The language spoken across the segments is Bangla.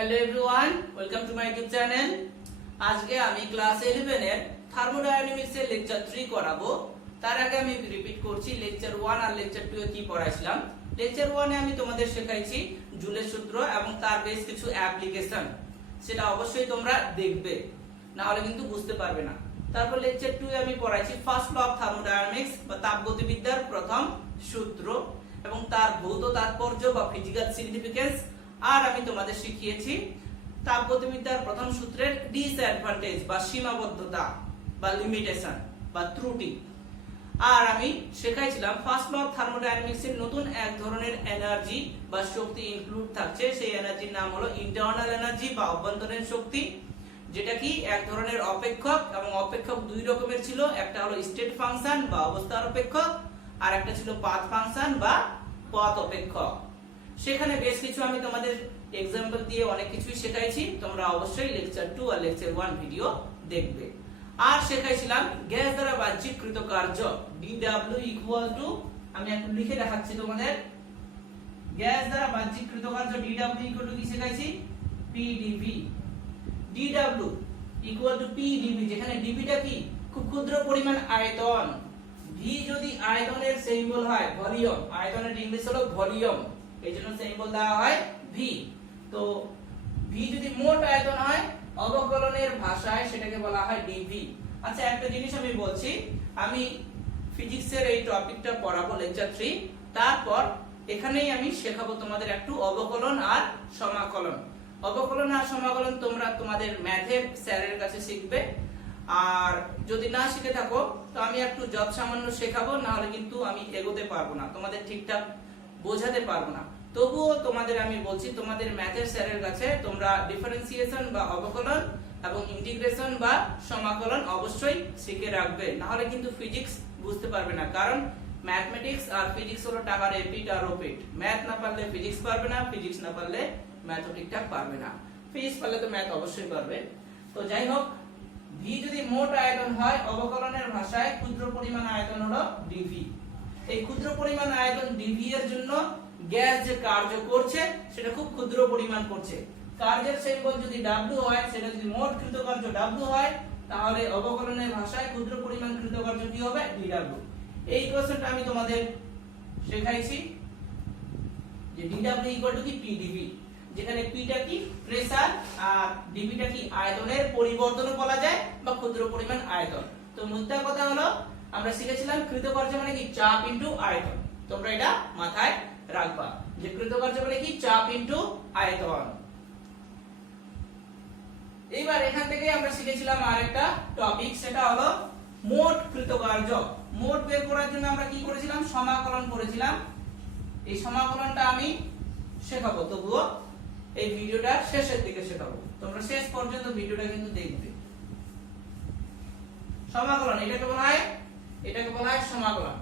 Hello everyone, welcome to my YouTube channel. আজকে আমি ক্লাস 11 এর থার্মোডায়নামিক্স এর লেকচার 3 করাবো। তার আগে আমি রিপিট করছি লেকচার 1 আর লেকচার 2 এ কি পড়াইছিলাম। লেকচার 1 এ আমি তোমাদের শেখাইছি জুলের সূত্র এবং তার বেশ কিছু অ্যাপ্লিকেশন, সেটা অবশ্যই তোমরা দেখবে, না হলে কিন্তু বুঝতে পারবে না। তারপর লেকচার 2 এ আমি পড়াইছি ফার্স্ট ল অফ থার্মোডায়নামিক্স বা তাপগতিবিদ্যার প্রথম সূত্র এবং তার ভৌত তাৎপর্য বা ফিজিক্যাল সিগনিফিকেন্স। আর আমি তোমাদের শিখিয়েছি তাপগতিবিদ্যার প্রথম সূত্রের ডিসঅ্যাডভান্টেজ বা সীমাবদ্ধতা বা লিমিটেশন বা ত্রুটি। আর আমি শেখাইছিলাম ফার্স্ট ল অফ থার্মোডায়নামিক্স এর নতুন এক ধরনের এনার্জি বা শক্তি ইনক্লুড থাকছে। সেই এনার্জির নাম হলো ইন্টারনাল এনার্জি বা অভ্যন্তরীণ শক্তি, যেটা কি এক ধরনের অপেক্ষক, এবং অপেক্ষক দুই রকমের ছিল। একটা হলো স্টেট ফাংশন বা অবস্থার অপেক্ষক, আর একটা ছিল পাথ ফাংশন বা পথ অপেক্ষক। সেখানে বেশ কিছু আমি তোমাদের এক্সাম্পল দিয়ে অনেক কিছুই শেখাইছি। তোমরা অবশ্যই লেকচার 2 আর লেকচার 1 ভিডিও দেখবে। আর শেখাইছিলাম গ্যাস দ্বারা বাহ্যিক কৃতকার্য dW ইকুয়াল টু, আমি একটু লিখে দেখাচ্ছি তোমাদের। গ্যাস দ্বারা বাহ্যিক কৃতকার্য dW ইকুয়াল টু কি শেখাইছি? PdV। dW equal two PdV, যেখানে dV টা কি? খুব ক্ষুদ্র পরিমাণ আয়তন। V যদি আয়তনের সিম্বল হয় ভলিউম, আয়তনের ইংলিশ হলো ভলিউম, এইজন্য সিম্বল দেওয়া হয় V। তো V যদি মোট আয়তন হয়, অবকলনের ভাষায় সেটাকে বলা হয় dV। আচ্ছা, একটা জিনিস আমি বলছি, আমি ফিজিক্সের এই টপিকটা পড়াবো লেকচার 3, তারপর এখানেই আমি শেখাবো তোমাদের একটু অবকলন আর সমাকলন। অবকলন আর সমাকলন তোমরা তোমাদের ম্যাথের স্যারের কাছে শিখবে। আর যদি না শিখে থাকো তো আমি একটু যত সামান্য শেখাবো, না হলে কিন্তু আমি এগোতে পারবো না, তোমাদের ঠিকঠাক বোঝাতে পারবো না। তবুও তোমাদের আমি বলছি, তোমাদের ম্যাথের স্যারের কাছে তোমরা ডিফারেন্সিয়েশন বা অবকলন এবং ইন্টিগ্রেশন বা সমাকলন অবশ্যই শিখে রাখবে, না হলে কিন্তু ফিজিক্স বুঝতে পারবে না। কারণ ম্যাথমেটিক্স আর ফিজিক্স হলো টাকার এপিট আর ওপিট। ম্যাথ না পারলে ফিজিক্স পারবে না, ফিজিক্স না পারলে ম্যাথও ঠিকঠাক পারবে না। ফিজিক্স পারলে তো ম্যাথ অবশ্যই পারবে। তো যাই হোক, V যদি মোট আয়তন হয়, অবকলনের ভাষায় ক্ষুদ্র পরিমাণ আয়তন হলো dV। এই ক্ষুদ্র পরিমাণ আয়তন dV এর জন্য গ্যাস যে কার্য করছে সেটা খুব ক্ষুদ্র পরিমাণ করছে। কার্যের সিম্বল যদি W হয়, সেটা যদি মোট কৃতকার্য W হয়, তাহলে অবকলনের ভাষায় ক্ষুদ্র পরিমাণ কৃতকার্য কি হবে? dW। এই কোশ্চেনটা আমি তোমাদের শেখাইছি যে dW ইকুয়াল টু কি? PdV, যেখানে P টা কি? প্রেসার, আর dV টা কি? আয়তনের পরিবর্তনও বলা যায় বা ক্ষুদ্র পরিমাণ আয়তন। তো মুদ্রা কথা হলো, আমরা শিখেছিলাম কৃতকার্য মানে কি? চাপ ইনটু আয়তন। তোমরা এটা মাথায় রাখবা যে কৃতকার্য মানে কি? চাপ ইনটু আয়তন। এইবার এখান থেকে আমরা শিখেছিলাম আরেকটা টপিক, সেটা হলো মোট কৃতকার্য। মোট বের করার জন্য আমরা কি করেছিলাম? সমাকলন করেছিলাম। এই সমাকলনটা আমি শেখাবো, তবুও এই ভিডিওটা শেষের দিকে শেখাবো। তোমরা শেষ পর্যন্ত ভিডিওটা কিন্তু দেখবে। সমাকলন এটাকে বলা হয় সমাকলন।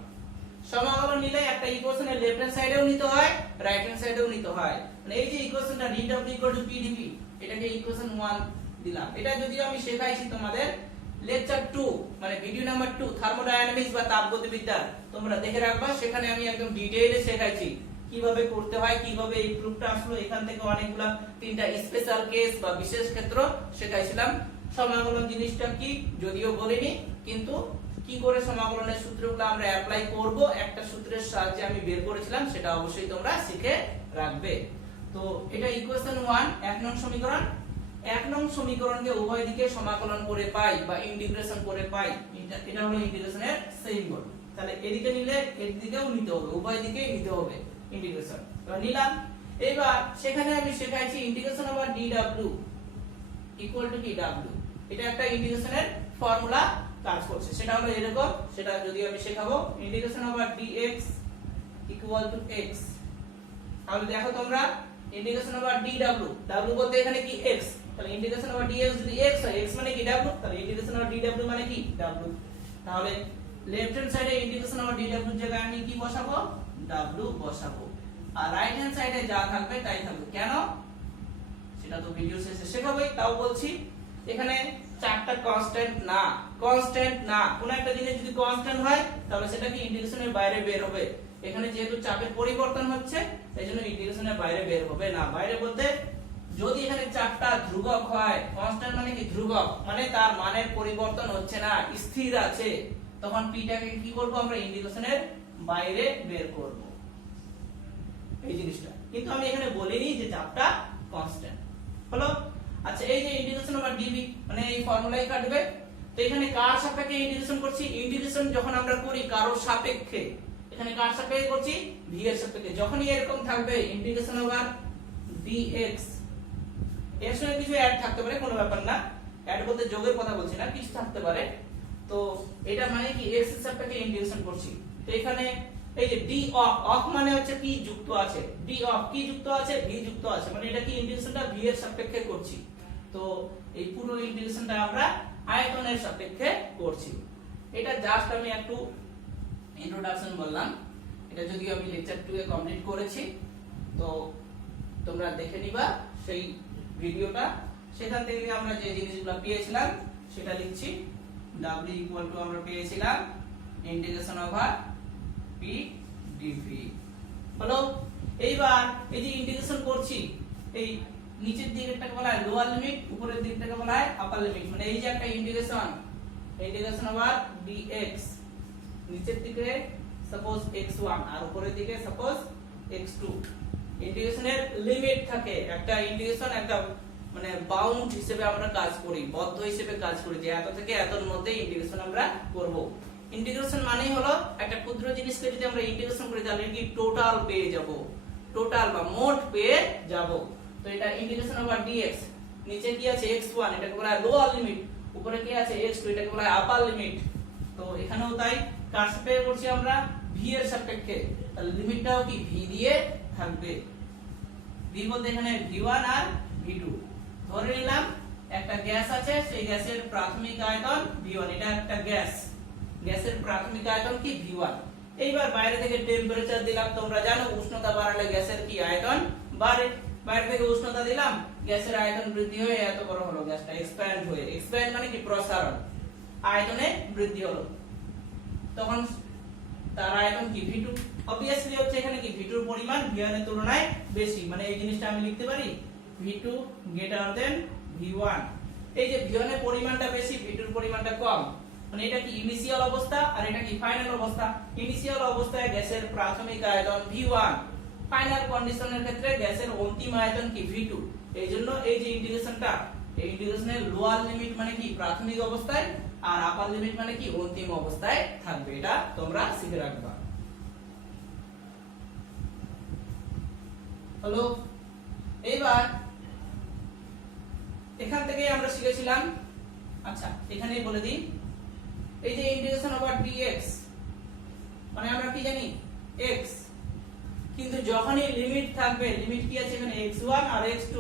সমাকলন নিলে একটা ইকুয়েশনের লেফট হ্যান্ড সাইডেও নিতে হয়, রাইট হ্যান্ড সাইডেও নিতে হয়। মানে এই যে ইকুয়েশনটা dW PdV, এটাকে ইকুয়েশন 1 দিলাম। এটা যদিও আমি শেখাইছি তোমাদের লেকচার 2, মানে ভিডিও নাম্বার 2 থার্মোডায়নামিক্স বা তাপগতিবিদ্যা, তোমরা দেখে রাখবা। সেখানে আমি একদম ডিটেইলে শেখাইছি কিভাবে করতে হয়, কিভাবে এই প্রুফটা আসলো। এখান থেকে অনেকগুলা 3টা স্পেশাল কেস বা বিশেষ ক্ষেত্র শেখাইছিলাম। সমাকলন জিনিসটা কি যদিও বলিনি, কিন্তু কি করে সমাকলনের সূত্রগুলো আমরা অ্যাপ্লাই করব, একটা সূত্রের সাহায্যে আমি বের করেছিলাম, সেটা অবশ্যই তোমরা শিখে রাখবে। তো এটা ইকুয়েশন 1, 1 নং সমীকরণ। 1 নং সমীকরণকে উভয় দিকে সমাকলন করে পাই বা ইন্টিগ্রেশন করে পাই, এটা হলো ইন্টিগ্রেশনের সিম্বল। তাহলে এদিকে নিলে এদিকেও নিতে হবে, উভয় দিকেই নিতে হবে ইন্টিগ্রেশন। তো নিলাম। এবার সেখানে আমি শেখাইছি integration over dW equal to কি? W। এটা একটা ইন্টিগ্রেশনের ফর্মুলা কাজ করছে, সেটা হলো এরকম। সেটা যদি আমি শেখাবো integration over dx equal to x। তাহলে দেখো তোমরা, ইন্টিগ্রেশন ওভার dW, W বলতে এখানে কি? x। তাহলে ইন্টিগ্রেশন ওভার dx যদি x হয়, x মানে কি? W। তাহলে ইন্টিগ্রেশন ওভার dW মানে কি? W। তাহলে লেফট হ্যান্ড সাইডে ইন্টিগ্রেশন ওভার dW এর জায়গায় আমি কি বসাবো? W বসাবো। আর রাইট হ্যান্ড সাইডে যা থাকবে তাই থাকবে। কেন? সেটা তো ভিডিও শেষে শেখাবোই, তাও বলছি। এখানে চারটা কনস্ট্যান্ট না, কোন একটা জিনিস যদি কনস্ট্যান্ট হয় তাহলে সেটা কি ইন্টিগ্রেশনের বাইরে বের হবে। এখানে যেহেতু চাপের পরিবর্তন হচ্ছে, এইজন্য ইন্টিগ্রেশনের বাইরে বের হবে না। বাইরে বলতে যদি এখানে চাপটা ধ্রুবক হয়, কনস্ট্যান্ট মানে কি ধ্রুবক, মানে তার মানের পরিবর্তন হচ্ছে না, স্থির আছে, তখন পিটাকে কি করব আমরা ইন্টিগ্রেশনের বাইরে বের করব, এই জিনিসটা। কিন্তু আমি এখানে বলিনি যে চাপটা কনস্ট্যান্ট হলো। আচ্ছা, এই যে ইন্টিগ্রেশন ওভার ডিভি মানে এই ফর্মুলাই কাটবে। তো এখানে কার সাপেক্ষে ইন্টিগ্রেশন করছি? ইন্টিগ্রেশন যখন আমরা করি কারোর সাপেক্ষে, এখানে কার সাপেক্ষে করছি? ভি এর সাপেক্ষে। যখনই এরকম থাকবে ইন্টিগ্রেশন ওভার dx, এর সঙ্গে কিছু অ্যাড থাকতে পারে, কোনো ব্যাপার না, অ্যাড বলতে যোগের কথা বলছি না, কিছু থাকতে পারে। তো এটা মানে কি x এর সাপেক্ষে ইন্টিগ্রেশন করছি। তো এখানে এই যে d অফ মানে হচ্ছে কি যুক্ত আছে, d অফ কি যুক্ত আছে? v যুক্ত আছে, মানে এটা কি ইন্টিগ্রেশনটা v এর সাপেক্ষে করছি। তো এই পুরো ইন্টিগ্রেশনটা আমরা আয়তনের সাপেক্ষে করছি। এটা জাস্ট আমি একটু ইন্ট্রোডাকশন বললাম, এটা যদিও আমি লেকচার 2 এ কমপ্লিট করেছি, তো তোমরা দেখে নিবা সেই ভিডিওটা। সেখান থেকে আমরা যে জিনিসগুলো পেয়েছিলাম সেটা লিখছি। w ইকুয়াল টু আমরা পেয়েছিলাম ইন্টিগ্রেশন ওভার p dv হলো। এইবার এই যে ইন্টিগ্রেশন করছি, এই নিচের দিকটাকে বলা হয় লোয়ার লিমিট, উপরের দিকটাকে বলা হয় আপার লিমিট। মানে এই যে একটা ইন্টিগ্রেশন ওভার dx, নিচের দিকে সাপোজ x1 আর উপরের দিকে সাপোজ x2। ইন্টিগ্রেশনের লিমিট থাকে, একটা ইন্টিগ্রেশন একটা মানে বাউন্ড হিসেবে আমরা কাজ করি, বদ্ধ হিসেবে কাজ করি, যে এত থেকে এতর মধ্যে ইন্টিগ্রেশন আমরা করব। ইন্টিগ্রেশন মানেই হলো একটা ক্ষুদ্র জিনিসকে যদি আমরা ইন্টিগ্রেশন করি তাহলে কি টোটাল পেয়ে যাব, টোটাল বা মোট পেয়ে যাব। তো এটা ইন্টিগ্রেশন ওভার dx, নিচে কি আছে x1, এটাকে বলা হয় লোয়ার লিমিট, উপরে কি আছে x2, এটাকে বলা হয় আপার লিমিট। তো এখানেও তাই, কার সাপেক্ষে করছি আমরা? v এর সাপেক্ষে, তাহলে লিমিটটাও কি v দিয়ে থাকবে। v বলতে এখানে v1 আর v2। ধরে নিলাম একটা গ্যাস আছে, সেই গ্যাসের প্রাথমিক আয়তন v1, এটা একটা গ্যাস, গ্যাসের প্রাথমিক আয়তন কি v1। এইবার বাইরে থেকে টেম্পারেচার দিলাম, তোমরা জানো উষ্ণতা বাড়ালে গ্যাসের কি আয়তন বাড়ে। বাইরে থেকে উষ্ণতা দিলাম, গ্যাসের আয়তন বৃদ্ধি হয়ে এত বড় হলো, গ্যাসটা এক্সপ্যান্ড হয়ে, এক্সপ্যান্ড মানে কি প্রসারণ, আয়তনে বৃদ্ধি হলো, তখন তার আয়তন কি v2। অবভিয়াসলি হচ্ছে এখানে কি v2 এর পরিমাণ v1 এর তুলনায় বেশি, মানে এই জিনিসটা আমি লিখতে পারি v2 গ্রেটার দেন v1। এই যে v1 এর পরিমাণটা বেশি, v2 এর পরিমাণটা কম, মানে এটা কি ইনিশিয়াল অবস্থা আর এটা কি ফাইনাল অবস্থা। ইনিশিয়াল অবস্থায় গ্যাসের প্রাথমিক আয়তন v1, ফাইনাল কন্ডিশনের ক্ষেত্রে গ্যাসের অন্তিম আয়তন কি v2। এইজন্য এই যে ইন্টিগ্রেশনটা, এই ইন্টিগ্রেশনের লোয়ার লিমিট মানে কি প্রাথমিক অবস্থায়, আর আপার লিমিট মানে কি অন্তিম অবস্থায় থাকবে, এটা তোমরা শিখে রাখবা। হলো। এইবার এখান থেকে আমরা শিখেছিলাম, আচ্ছা এখানেই বলে দিই, এই যে ইন্টিগ্রেশন ওভার dx মানে আমরা কি জানি x, কিন্তু যখনই লিমিট থাকবে, লিমিট কি আছে এখানে x1 আর x2,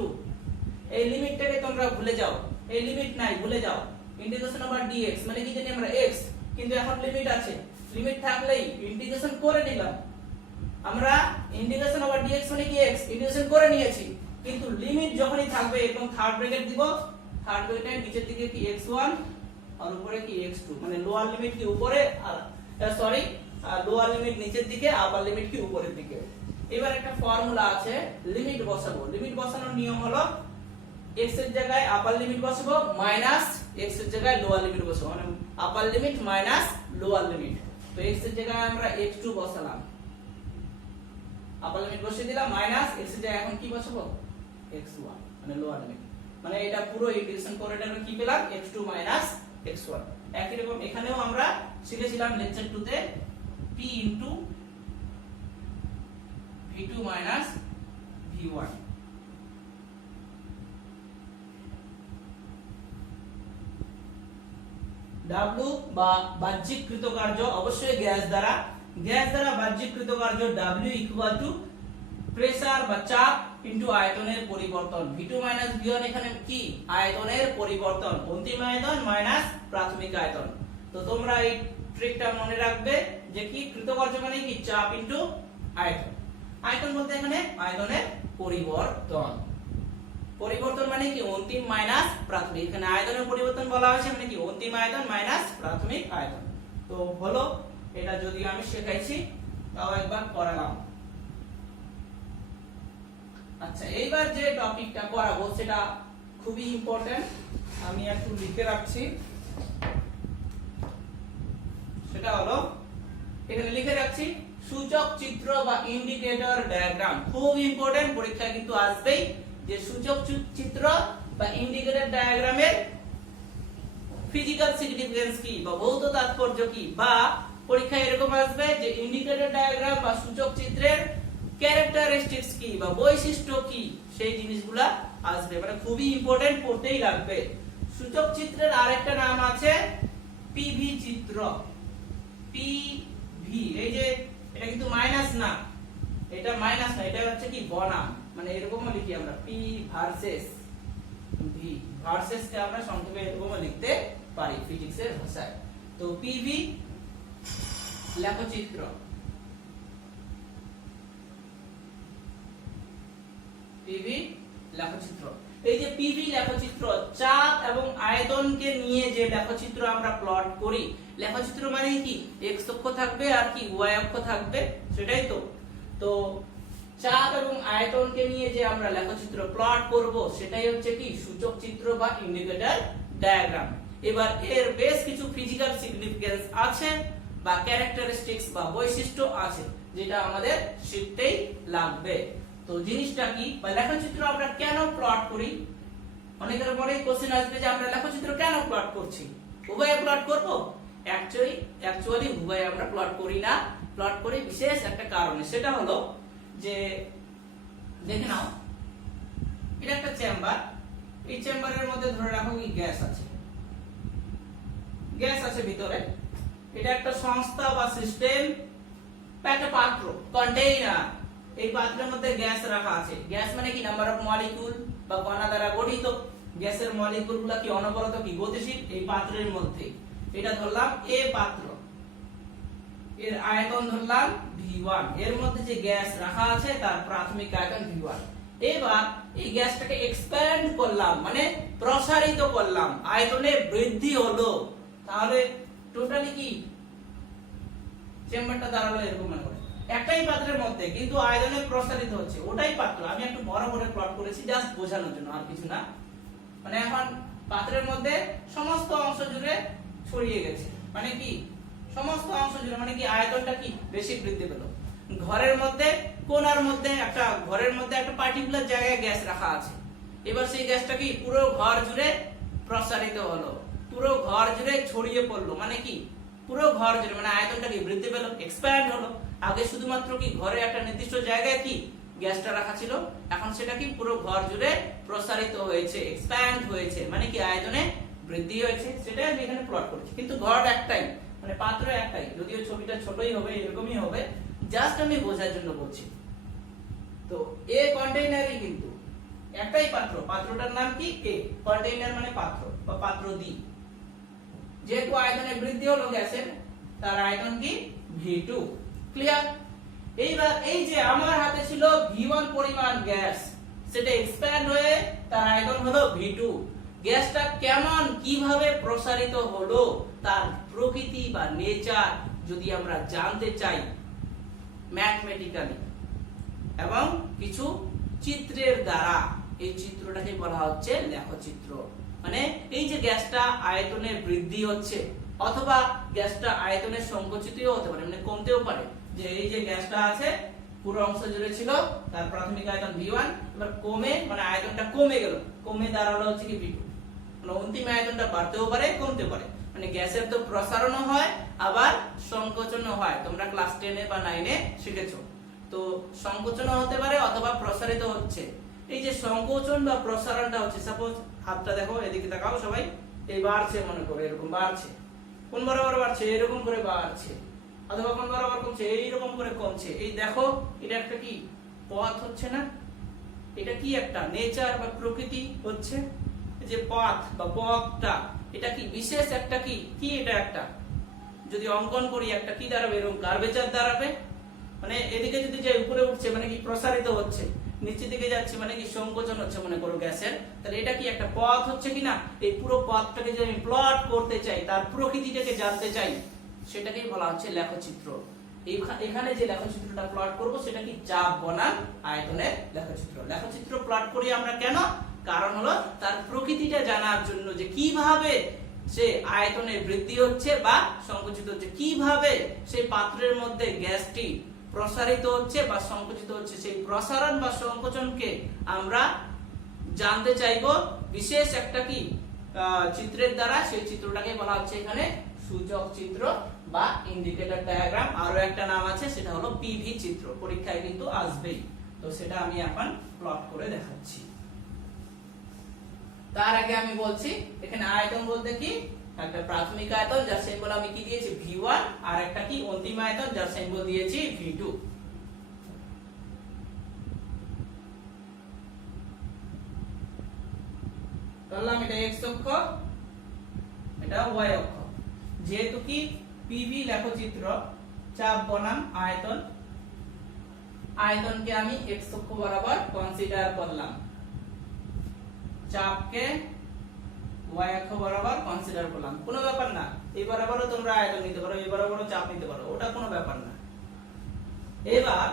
এই লিমিটটাকে তোমরা ভুলে যাও, এই লিমিট নাই, ভুলে যাও। ইন্টিগ্রেশন ওভার dx মানে কি জানি আমরা x, কিন্তু এখন লিমিট আছে, লিমিট থাকলেই ইন্টিগ্রেশন করে নিলাম আমরা। ইন্টিগ্রেশন ওভার dx মানে কি x, ইন্টিগ্রেশন করে নিয়েছি, কিন্তু লিমিট যখনই থাকবে এবং থার্ড ব্র্যাকেট দিব, থার্ড ব্র্যাকেটের নিচের দিকে কি x1 আর উপরে কি x2, মানে লোয়ার লিমিট কি উপরে আর সরি লোয়ার লিমিট নিচের দিকে, আপার লিমিট কি উপরের দিকে। এবার একটা ফর্মুলা আছে, লিমিট বসাবো। লিমিট বসানোর নিয়ম হলো x এর জায়গায় আপার লিমিট বসাবো মাইনাস x এর জায়গায় লোয়ার লিমিট বসাবো, মানে আপার লিমিট মাইনাস লোয়ার লিমিট। তো x এর জায়গায় আমরা x2 বসালাম, আপার লিমিট বসিয়ে দিলাম, মাইনাস x এর জায়গায় এখন কি বসাবো x1, মানে লোয়ার লিমিট। মানে এটা পুরো ইন্টিগ্রেশন করে আমরা কি পেলাম x2 মাইনাস x1। একই রকম এখানেও আমরা শিখেছিলাম লেকচার 2 তে p into v2 minus v1। W বা বাহ্যিক কৃতকার্য, অবশ্যই গ্যাস দ্বারা বাহ্যিক কৃতকার্য W ইকুয়াল টু প্রেসার বা চাপ ইনটু আয়তনের পরিবর্তন। v2 মাইনাস v1 এখানে কি আয়তনের পরিবর্তন, অন্তিম আয়তন মাইনাস প্রাথমিক আয়তন। তো তোমরা এই ট্রিকটা মনে রাখবে যে কি কৃতকার্য মানে কি চাপ ইনটু আয়তন। আয়তন বলতে এখানে আয়তনের পরিবর্তন, পরিবর্তন মানে কি অন্তিম মাইনাস প্রাথমিক। এখানে আয়তনের পরিবর্তন বলা হয়েছে মানে কি অন্তিম আয়তন মাইনাস প্রাথমিক আয়তন। তো হলো, এটা যদিও আমি শেখাইছি তাও একবার করালাম। আচ্ছা, এইবার যে টপিকটা করাবো সেটা খুবই ইম্পর্টেন্ট, আমি একটু লিখে রাখছি। সেটা হলো, এখানে লিখে রাখছি সূচক চিত্র বা ইন্ডিকেটর ডায়াগ্রাম। খুব ইম্পর্টেন্ট, পরীক্ষায় কিন্তু আসবেই যে সূচক চিত্র বা ইন্ডিকেটর ডায়াগ্রামের ফিজিক্যাল সিগনিফিকেন্স কি বা ভৌত তাৎপর্য কি, বা পরীক্ষায় এরকম আসবে যে ইন্ডিকেটর ডায়াগ্রাম বা সূচক চিত্রের ক্যারেক্টারিস্টিক্স কি বা বৈশিষ্ট্য কি, সেই জিনিসগুলা আসবে। মানে খুবই ইম্পর্টেন্ট, পড়তেই লাগবে। সূচক চিত্রের আরেকটা নাম আছে পিভি চিত্র। পিভি, এই যে এটা কিন্তু মাইনাস না, এটা মাইনাস না, এটা হচ্ছে কি বনাম, মানে এরকম লিখি আমরা পি ভার্সেস ভি। ভার্সেস কে আমরা সংক্ষেপে এরকম লিখতে পারি ফিজিক্সের ভাষায়। তো পিভি লেখচিত্র, পিভি লেখচিত্র। এই যে পিভি লেখচিত্র, চাপ এবং আয়তনকে নিয়ে যে লেখচিত্র আমরা প্লট করি। লেখচিত্র মানে কি, এক্স অক্ষ থাকবে আর কি ওয়াই অক্ষ থাকবে, সেটাই তো। তো চাপ এবং আয়তনকে নিয়ে যে আমরা লেখচিত্র প্লট করব, সেটাই হচ্ছে কি সূচক চিত্র বা ইন্ডিকেটর ডায়াগ্রাম। এবার এর বেশ কিছু ফিজিক্যাল সিগনিফিকেন্স আছে বা ক্যারেক্টারিস্টিক্স বা বৈশিষ্ট্য আছে, যেটা আমাদের শিখতেই লাগবে। তো জিনিসটা কি, বা লেখচিত্র আমরা কেন প্লট করি? অনেকের মনে কোশ্চেন আসবে যে আমরা লেখচিত্র কেন প্লট করছি, উভয়ে প্লট করব? অ্যাকচুয়ালি উভয়ে আমরা প্লট করি না, প্লট করি বিশেষ একটা কারণে। সেটা হলো যে দেখে নাও, এটা একটা চেম্বার, এই চেম্বারের মধ্যে ধরে রাখো কি গ্যাস আছে, গ্যাস আছে ভিতরে। এটা একটা সংস্থা বা সিস্টেম বা একটা পাত্র, কন্টেইনার। এই পাত্রের মধ্যে গ্যাস রাখা আছে। গ্যাস মানে কি নাম্বার অফ মলিকিউল বা কণা দ্বারা গঠিত। গ্যাসের মলিকিউলগুলো কি অনবরত কি গতিশীল এই পাত্রের মধ্যে। এটা ধরলাম এ পাত্র, এর আয়তন ধরলাম V1, এর মধ্যে যে গ্যাস রাখা আছে তার প্রাথমিক আয়তন V1। এবার এই গ্যাসটাকে এক্সপ্যান্ড করলাম, মানে প্রসারিত করলাম, আয়তনে বৃদ্ধি হলো। তাহলে টোটালি কি চেম্বারটা দাঁড়ালো এরকম মনে করে, একটাই পাত্রের মধ্যে কিন্তু আয়তনে প্রসারিত হচ্ছে, ওটাই পাত্র। আমি একটু বড় করে প্লট করেছি জাস্ট বোঝানোর জন্য, আর কিছু না। মানে এখন পাত্রের মধ্যে সমস্ত অংশ জুড়ে ছড়িয়ে গেছে, মানে কি সমস্ত অংশ জুড়ে, মানে কি আয়তনটা কি বেশি বৃদ্ধি পেল। ঘরের মধ্যে কোণার মধ্যে একটা, ঘরের মধ্যে একটা পার্টিকুলার জায়গায় গ্যাস রাখা আছে। এবার সেই গ্যাসটা কি পুরো ঘর জুড়ে প্রসারিত হলো, পুরো ঘর জুড়ে ছড়িয়ে পড়লো, মানে কি পুরো ঘর জুড়ে, মানে আয়তনটা কি বৃদ্ধি পেল, এক্সপ্যান্ড হলো। আগে শুধুমাত্র কি ঘরে একটা নির্দিষ্ট জায়গায় কি গ্যাসটা রাখা ছিল, এখন সেটা কি পুরো ঘর জুড়ে প্রসারিত হয়েছে, এক্সপ্যান্ড হয়েছে, মানে কি আয়তনে বৃদ্ধি হয়েছে। সেটাই আমি এখানে প্লট করছি, কিন্তু ঘর একটাই, মানে পাত্র একটাই, যদিও ছবিটা ছোটই হবে, এরকমই হবে, জাস্ট আমি বোঝার জন্য বলছি। তো এ কন্টেইনারই কিন্তু একটাই পাত্র, পাত্রটার নাম কি এ, কন্টেইনার মানে পাত্র বা পাত্র দ্বি। যেহেতু আয়তনে বৃদ্ধি হলো গ্যাসের, তার আয়তন কি V2। ক্লিয়ার? এইবার এই যে আমার হাতে ছিল V1 পরিমাণ গ্যাস, সেটা এক্সপ্যান্ড হয়ে তার আয়তন হলো V2। গ্যাসটা কেমন কিভাবে প্রসারিত হলো, তার প্রকৃতি বা নেচার যদি আমরা জানতে চাই ম্যাথমেটিক্যালি এবং কিছু চিত্রের দ্বারা, এই চিত্রটাকে বলা হচ্ছে লেখচিত্র। মানে এই যে গ্যাসটা আয়তনে বৃদ্ধি হচ্ছে, অথবা গ্যাসটা আয়তনে সংকুচিতও হতে পারে, মানে কমতেও পারে। যে এই যে গ্যাসটা আছে পুরো অংশ জুড়ে ছিল, তার প্রাথমিক আয়তন V1, এবার কমে, মানে আয়তনটা কমে গেল, কমে দাঁড়ালো হচ্ছে কি V2। মানে অন্তিম আয়তনটা বাড়তেও পারে কমতেও পারে। মানে গ্যাসের তো প্রসারণও হয় আবার সংকোচনও হয়, তোমরা ক্লাস 10 এ বা 9 এ শিখেছো। তো সংকোচনও হতে পারে অথবা প্রসারিত হচ্ছে। এই যে সংকোচন বা প্রসারণটা হচ্ছে, সাপোজ হাতটা দেখো, এদিকে তাকাও সবাই, এই বাড়ছে, মনে করো এরকম বাড়ছে, কোন বরাবর বাড়ছে এরকম করে বাড়ছে, অথবা কোন বরাবর কমছে এইরকম করে কমছে। এই দেখো এটা একটা কি পথ হচ্ছে না, এটা কি একটা নেচার বা প্রকৃতি হচ্ছে। এই যে পথ বা পথটা, এটা কি বিশেষ একটা কি কি এটা একটা, যদি অঙ্কন করি একটা কি দাঁড়াবে, এরকম কার্ভেচার দাঁড়াবে। মানে এদিকে যদি যাই উপরে উঠছে মানে কি প্রসারিত হচ্ছে, নিচের দিকে যাচ্ছে মানে কি সংকোচন হচ্ছে মনে করো গ্যাসের। তাহলে এটা কি একটা পথ হচ্ছে কিনা, এই পুরো পথটাকে যদি আমি প্লট করতে চাই, তার প্রকৃতিটাকে জানতে চাই, সেটাকেই বলা হচ্ছে লেখচিত্র। এখানে যে লেখচিত্রটা প্লট করব সেটা কি চাপ বনাম আয়তনের লেখচিত্র। লেখচিত্র প্লট করি আমরা কেন? কারণ হলো তার প্রকৃতিটা জানার জন্য, যে কিভাবে সে আয়তনে বৃদ্ধি হচ্ছে বা সংকুচিত হচ্ছে, কিভাবে সেই পাত্রের মধ্যে গ্যাসটি প্রসারিত হচ্ছে বা সংকুচিত হচ্ছে, সেই প্রসারণ বা সংকোচনকে আমরা জানতে চাইবো বিশেষ একটা কি চিত্রের দ্বারা। সেই চিত্রটাকে বলা হচ্ছে এখানে সূচক চিত্র বা ইন্ডিকেটর ডায়াগ্রাম। আরো একটা নাম আছে, সেটা হলো পিভি চিত্র, পরীক্ষায় কিন্তু আসবেই। তো সেটা আমি এখন প্লট করে দেখাচ্ছি। তার আগে আমি বলছি এখানে আয়তন বলতে কি, একটা প্রাথমিক আয়তন যার সিম্বল আমি কি দিয়েছি V1, আর একটা কি অন্তিম আয়তন যার সিম্বল দিয়েছি V2। ধরলাম এটা x অক্ষ, এটা y অক্ষ। যেহেতু কি পিভি লেখচিত্র, চাপ বনাম আয়তন, আয়তনকে আমি x অক্ষ বরাবর কনসিডার করলাম, চাপকে y অক্ষ বরাবর কনসিডার করলাম। কোনো ব্যাপার না, এই বরাবরও তোমরা আয়তন নিতে পারো, এই বরাবরও চাপ নিতে পারো, ওটা কোনো ব্যাপার না। এবার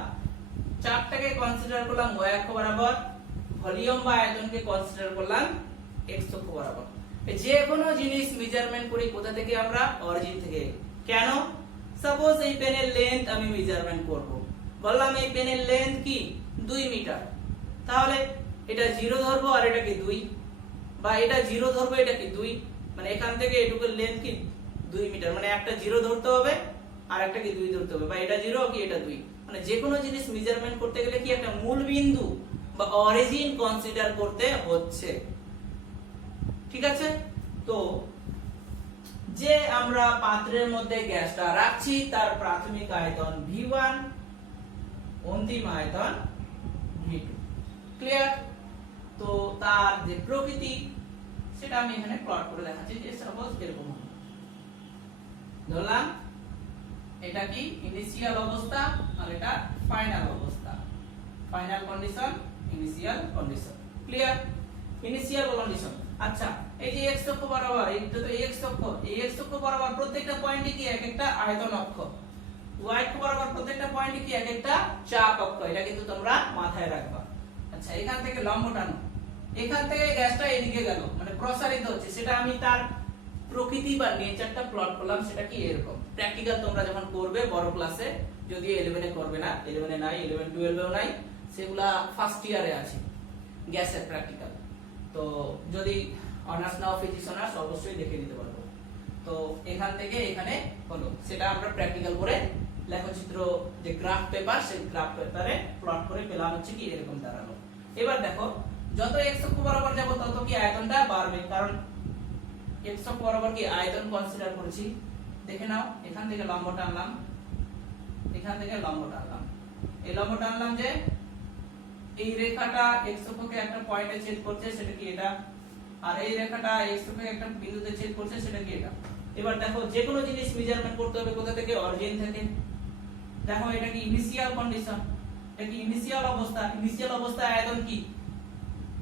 চাপটাকে কনসিডার করলাম y অক্ষ বরাবর, ভলিউম বা আয়তনকে কনসিডার করলাম x অক্ষ বরাবর। যে কোনো জিনিস মেজারমেন্ট করি কোথা থেকে আমরা? অরিজিন থেকে। কেন? সাপোজ এই পেনের লেন্থ আমি মেজারমেন্ট করব, বললাম এই পেনের লেন্থ কি 2 মিটার, তাহলে এটা 0 ধরবো আর এটা কি 2, বা এটা 0 ধরবো এটা কি 2, মানে এখান থেকে এটুকুর লেন্থ কি 2 মিটার, মানে একটা 0 ধরতে হবে আর একটা কি 2 ধরতে হবে, বা এটা 0 কি এটা 2। মানে যে কোনো জিনিস মেজারমেন্ট করতে গেলে কি একটা মূল বিন্দু বা অরিজিন কনসিডার করতে হচ্ছে। ঠিক আছে? তো যে আমরা পাত্রের মধ্যে গ্যাসটা রাখছি তার প্রাথমিক আয়তন V1, অন্তিম আয়তন V2। ক্লিয়ার? তো তার যে প্রকৃতি সেটা আমি এখানে প্লট করে দেখাচ্ছি। যে সাপোজ এরকম ধরলাম এটা কি ইনিশিয়াল অবস্থা আর এটা ফাইনাল অবস্থা, final condition, initial condition. Clear? Initial condition. আচ্ছা, এই যে x অক্ষ বরাবর, এটা তো x অক্ষ, এই x অক্ষ বরাবর প্রত্যেকটা পয়েন্টে কি এক একটা আয়তন অক্ষ, y অক্ষ বরাবর প্রত্যেকটা পয়েন্টে কি এক একটা চাপ অক্ষ, এটা কিন্তু তোমরা মাথায় রাখবা। আচ্ছা, এখান থেকে লম্ব টানো, এখান থেকে গ্যাসটা এদিকে গেল, মানে প্রসারিত হচ্ছে, সেটা আমি তার প্রকৃতি বা নেচারটা প্লট করলাম। সেটা কি এরকম। প্র্যাকটিক্যাল তোমরা যখন করবে বড় ক্লাসে, যদিও 11 এ করবে না, 11 এ নাই, 11 12 এও নাই, সেগুলা ফার্স্ট ইয়ারে আছে গ্যাসের প্র্যাকটিক্যাল। তো যদি অনার্স নাও ফিজিক্স অনার্স অবশ্যই দেখে নিতে পারবো। তো এখান থেকে এখানে হলো, সেটা আমরা প্র্যাকটিক্যাল করে লেখচিত্র যে গ্রাফ পেপার, সেই গ্রাফ পেপারে প্লট করে পেলাম হচ্ছে কি এরকম দাঁড়ালো। এবার দেখো, যত x অক্ষ বরাবর যাব তত কি আয়তনটা বাড়বে, কারণ x অক্ষ বরাবর কি আয়তন কনসিডার করেছি। দেখে নাও, এখান থেকে লম্ব টানলাম, এখান থেকে লম্ব টানলাম, এই লম্ব টানলাম যে এই রেখাটা x অক্ষকে একটা পয়েন্টে ছেদ করছে, সেটা কি এটা, আর এই রেখাটা x অক্ষকে একটা বিন্দুতে ছেদ করছে, সেটা কি এটা। এবার দেখো, যে কোনো জিনিস মেজারমেন্ট করতে হবে কোথা থেকে? অরিজিন থেকে। দেখো, এটা কি ইনিশিয়াল কন্ডিশন, এটা কি ইনিশিয়াল অবস্থা। ইনিশিয়াল অবস্থায় আয়তন কি?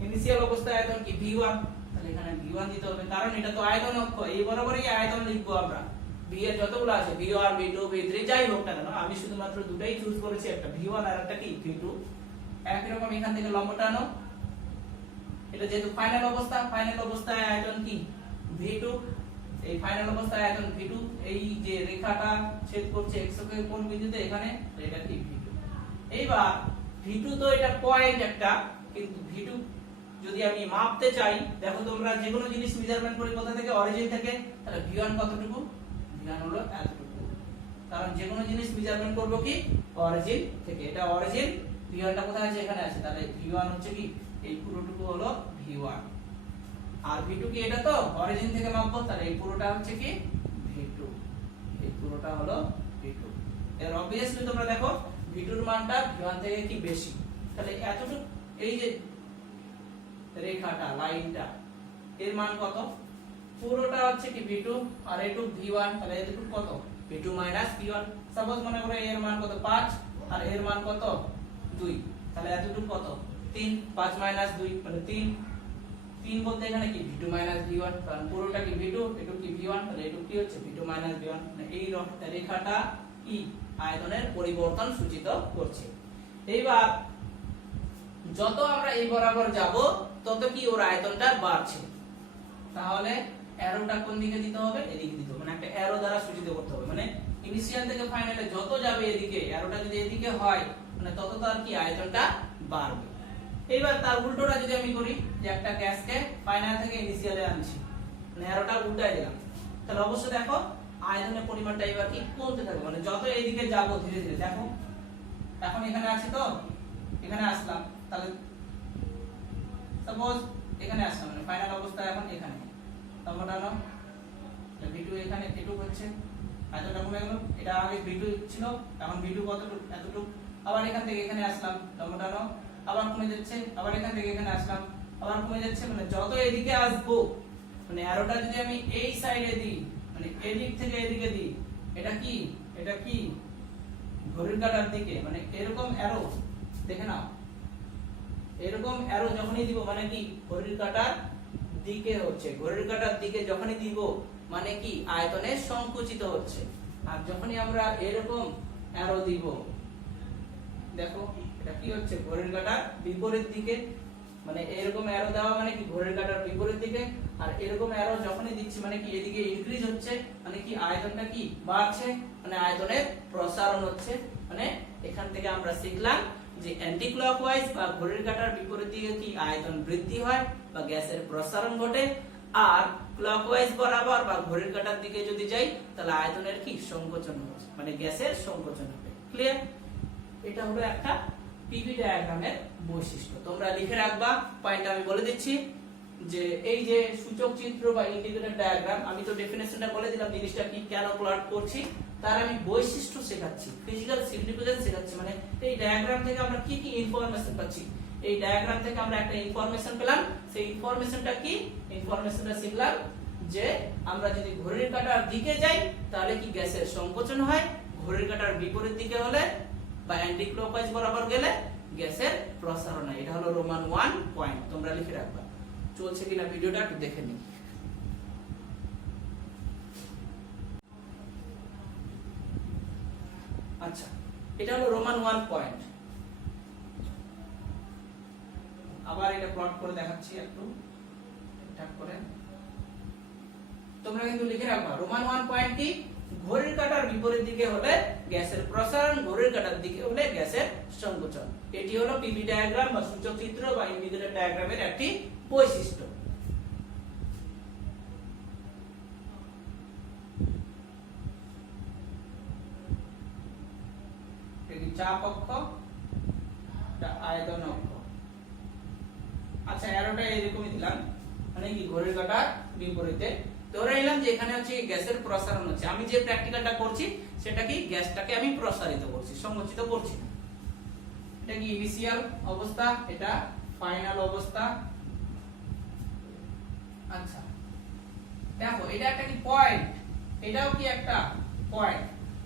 ইনিশিয়াল অবস্থায় আয়তন কি V1, তাহলে এখানে V1 দিতে হবে, কারণ এটা তো আয়তন অক্ষ, এই বরাবরই আয়তন লিখবো আমরা। V এর যতগুলো আছে, V1, V2, V3 যাই হোক না কেন, আমি শুধুমাত্র দুটাই চুজ করেছি, একটা V1 আর একটা কি V2। একই রকম এখান থেকে লম্ব টানো, এটা যেহেতু ফাইনাল অবস্থা, ফাইনাল অবস্থায় আয়তন কি V2, এই ফাইনাল অবস্থায় আয়তন V2। এই যে রেখাটা ছেদ করছে x অক্ষের কোন বিন্দুতে, এখানে, এটা কি V2। এইবার V2 তো এটা পয়েন্ট একটা, কিন্তু V2 যদি আমি মাপতে চাই, দেখো তোমরা যে কোনো জিনিস মেজারমেন্ট করি কোথা থেকে? অরিজিন থেকে। তাহলে V1 কতটুকু? V1 হলো এতটুকু, কারণ যে কোনো জিনিস মেজারমেন্ট করব কি অরিজিন থেকে। এটা অরিজিন, V1 টা কোথায় আছে? এখানে আছে, তাহলে V1 হচ্ছে কি এই পুরোটুকু হলো V1, আর V2 কি এটা তো অরিজিন থেকে মাপবো, তাহলে এই পুরোটা হচ্ছে কি V2, এই পুরোটা হলো V2। এর অবভিয়াসলি তোমরা দেখো V2 এর মানটা V1 থেকে কি বেশি, তাহলে এতটুকু এই যে রেখাটা, লাইনটা, এর মান কত? পুরোটা হচ্ছে কি V2 আর এটুক V1, তাহলে এটুক কত? V2 V1। সাপোজ মনে করো এর মান কত? 5 আর এর মান কত? 2, তাহলে এতটুক কত? 3, 5 - 2 মানে 3। 3 বলতে এখানে কি V2 V1, কারণ পুরোটা কি V2, এটুক কি V1, তাহলে এটুক কি হচ্ছে V2 V1। মানে এই রেখাটা কি আয়তনের পরিবর্তন সূচিত করছে। এইবার যত আমরা এই বরাবর যাব তত কি ওর আয়তনটা বাড়ছে, তাহলে অ্যারোটা কোন দিকে দিতে হবে, এদিকে দিতে হবে, মানে একটা অ্যারো দ্বারা সূচিত করতে হবে, মানে ইনিশিয়াল থেকে ফাইনালে যত যাবে এদিকে, অ্যারোটা যদি এদিকে হয় মানে তত তার কি আয়তনটা বাড়বে। এইবার তার উল্টোটা যদি আমি করি, যে একটা গ্যাসকে ফাইনাল থেকে ইনিশিয়ালে আনছি, মানে অ্যারোটা উল্টায় দিলাম, তাহলে অবশ্যই দেখো আয়তনের পরিমাণটা এবার কি কমতে থাকবে, মানে যত এইদিকে যাব ধীরে ধীরে। দেখো এখন এখানে আছি, তো এখানে আসলাম, তাহলে সাপোজ এখানে আসলাম, মানে ফাইনাল অবস্থা এখন এখানে টমেটানো V2 এখানে এটুক হচ্ছে, আয়তনটা কমে গেল। এটা আগে V2 ছিল, এখন V2 কতটুকু, এতটুকু। আবার এখান থেকে এখানে আসলাম, টমেটানো আবার কমে যাচ্ছে, আবার এখান থেকে এখানে আসলাম, আবার কমে যাচ্ছে, মানে যত এদিকে আসবো, মানে অ্যারোটা যদি আমি এই সাইডে দিই, মানে এদিক থেকে এদিকে দিই, এটা কি, এটা কি ঘড়ির কাঁটার দিকে, মানে এরকম অ্যারো দেখে নাও, এরকম অ্যারো যখনই দিব মানে কি ঘড়ির কাঁটার দিকে হচ্ছে, ঘড়ির কাঁটার দিকে যখনই দিব মানে কি আয়তনে সংকুচিত হচ্ছে। আর যখনই আমরা এরকম অ্যারো দিব, দেখো এটা কি হচ্ছে ঘড়ির কাঁটার বিপরীত দিকে, মানে এরকম অ্যারো দেওয়া মানে কি ঘড়ির কাঁটার বিপরীত দিকে, আর এরকম অ্যারো যখনই দিচ্ছি মানে কি এদিকে ইনক্রিজ হচ্ছে, মানে কি আয়তনটা কি বাড়ছে, মানে আয়তনের প্রসারণ হচ্ছে। মানে এখান থেকে আমরা শিখলাম যে অ্যান্টি ক্লকওয়াইজ বা ঘড়ির কাঁটার বিপরীত দিকে কি আয়তন বৃদ্ধি হয় বা গ্যাসের প্রসারণ ঘটে, আর ক্লকওয়াইজ বরাবর বা ঘড়ির কাঁটার দিকে যদি যাই তাহলে আয়তনের কি সংকোচন হচ্ছে, মানে গ্যাসের সংকোচন হবে। ক্লিয়ার? এটা হলো একটা পিভি ডায়াগ্রামের বৈশিষ্ট্য। তোমরা লিখে রাখবা, পয়েন্ট আমি বলে দিচ্ছি যে এই যে সূচক চিত্র বা ইন্ডিকেটর ডায়াগ্রাম, আমি তো ডেফিনেশনটা বলে দিলাম জিনিসটা কি, কেন প্লট করছি, তার আমি বৈশিষ্ট্য শেখাচ্ছি, ফিজিক্যাল সিগনিফিকেন্স শেখাচ্ছি। মানে এই ডায়াগ্রাম থেকে আমরা কি কি ইনফরমেশন পাচ্ছি, এই ডায়াগ্রাম থেকে আমরা একটা ইনফরমেশন পেলাম, সেই ইনফরমেশনটা কি, ইনফরমেশনটা শিখলাম যে আমরা যদি ঘড়ির কাঁটার দিকে যাই তাহলে কি গ্যাসের সংকোচন হয়, ঘড়ির কাঁটার বিপরীত দিকে হলে বা অ্যান্টি ক্লকওয়াইজ বরাবর গেলে গ্যাসের প্রসারণ হয়। এটা হলো রোমান 1 পয়েন্ট, তোমরা লিখে রাখবা। চলছে কিনা ভিডিওটা একটু দেখে নিই। আচ্ছা, এটা হলো রোমান 1 পয়েন্ট। আবার এটা প্লট করে দেখাচ্ছি একটু ঠিকঠাক করে, তোমরা কিন্তু লিখে রাখবা। রোমান 1 পয়েন্ট কি, ঘড়ির কাঁটার বিপরীত দিকে হলে গ্যাসের প্রসারণ, ঘড়ির কাঁটার দিকে হলে গ্যাসের সংকোচন। এটি হলো পিভি ডায়াগ্রাম বা সূচক চিত্র বা ইন্ডিকেটর ডায়াগ্রামের একটি বৈশিষ্ট্য। এটি চাপ অক্ষ, এটা আয়তন অক্ষ। আচ্ছা, অ্যারোটা এরকমই দিলাম, মানে কি ঘড়ির কাঁটার বিপরীতে। ধরে নিলাম যে এখানে হচ্ছে গ্যাসের প্রসারণ হচ্ছে, আমি যে প্র্যাকটিক্যালটা করছি সেটা কি গ্যাসটাকে আমি প্রসারিত করছি, সংকুচিত করছি। এটা কি ইনিশিয়াল অবস্থা, এটা ফাইনাল অবস্থা। আচ্ছা দেখো, এটা একটা কি পয়েন্ট, এটাও কি একটা পয়েন্ট।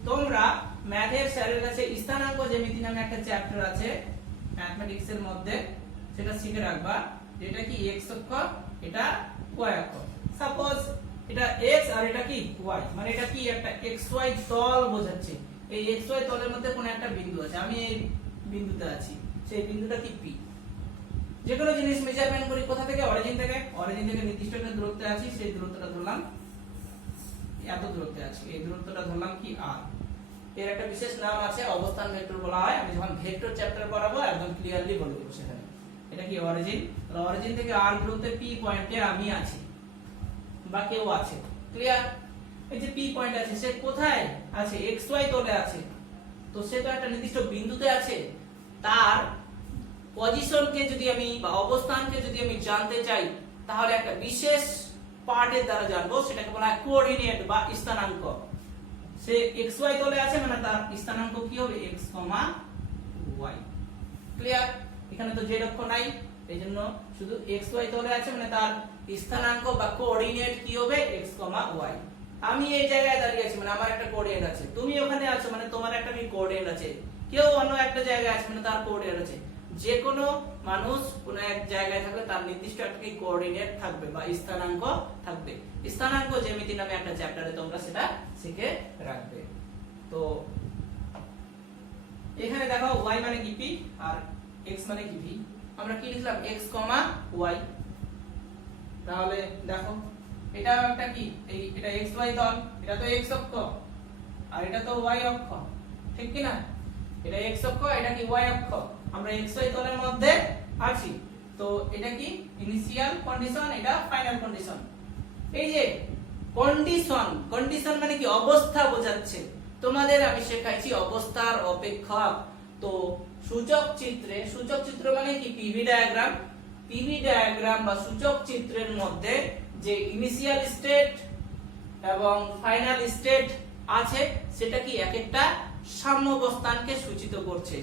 তোমরা ম্যাথের স্যারের কাছে স্থানাঙ্ক জ্যামিতি নামে একটা চ্যাপ্টার আছে ম্যাথমেটিক্স এর মধ্যে, সেটা শিখে রাখবা। এটা কি x অক্ষ, এটা y অক্ষ। সাপোজ এটা x আর এটা কি y, মানে এটা কি একটা xy তল বোঝাচ্ছে। এই xy তলের মধ্যে কোন একটা বিন্দু আছে, আমি এই বিন্দুতে আছি, সেই বিন্দুটা কি p। যে কোনো জিনিস মেজারমেন্ট করি কোথা থেকে, অরিজিন থেকে। অরিজিন থেকে নির্দিষ্ট একটা দূরত্বে আছি, সেই দূরত্বটা ধরলাম এত দূরত্বে আছি, এই দূরত্বটা ধরলাম কি r। এর একটা বিশেষ নাম আছে, অবস্থান ভেক্টর বলা হয়। আমি যখন ভেক্টর চ্যাপ্টার পড়াবো একদম ক্লিয়ারলি বলে দেব সেখানে। এটা কি অরিজিন, অরিজিন থেকে r দূরত্বে p পয়েন্টে আমি আছি বা কেউ আছে। ক্লিয়ার? এই যে p পয়েন্ট আছে, সে কোথায় আছে, xy তলে আছে, তো সে তো একটা নির্দিষ্ট বিন্দুতে আছে। তার পজিশনকে যদি আমি বা অবস্থানকে যদি আমি জানতে চাই তাহলে একটা বিশেষ পার্টের দ্বারা জানবো, সেটাকে বলা হয় কোঅর্ডিনেট বা স্থানাঙ্ক। সে xy তলে আছে মানে তার স্থানাঙ্ক কি হবে, x, y। ক্লিয়ার? এখানে তো z অক্ষ নাই, এইজন্য শুধু xy তলে আছে মানে তার স্থানাঙ্ক বা কোঅর্ডিনেট কি হবে, x, y। আমি এই জায়গায় দাঁড়িয়ে আছি মানে আমার একটা কোঅর্ডিনেট আছে, তুমি ওখানে আছো মানে তোমার একটা কোঅর্ডিনেট আছে, কেউ অন্য একটা জায়গায় আছে মানে তার কোঅর্ডিনেট আছে। যে কোনো মানুষ কোন এক জায়গায় থাকলে তার নির্দিষ্ট একটা কোঅর্ডিনেট থাকবে বা স্থানাঙ্ক থাকবে। স্থানাঙ্ক জ্যামিতি নামে একটা চ্যাপ্টারে তোমরা সেটা শিখে রাখবে। তো এখানে দেখো y মানে কি p আর x মানে কি v। আমরা কি লিখলাম x, y। তাহলে দেখো এটা একটা কি, এটা xy তল, এটা তো x অক্ষ আর এটা তো y অক্ষ, ঠিক কি না? এটা x অক্ষ, এটা কি y অক্ষ। আমরা xy তলের মধ্যে আছি। তো এটা কি ইনিশিয়াল কন্ডিশন, এটা ফাইনাল কন্ডিশন। এই যে কন্ডিশন মানে কি অবস্থা বোঝাচ্ছে। তোমাদের আমি শেখাইছি অবস্থার অপেক্ষক। তো সূচক চিত্র মানে কি পিভি ডায়াগ্রাম বা সূচক চিত্রের মধ্যে যে ইনিশিয়াল স্টেট এবং ফাইনাল স্টেট আছে সেটা কি এক একটা সাম্যাবস্থাকে সূচিত করছে।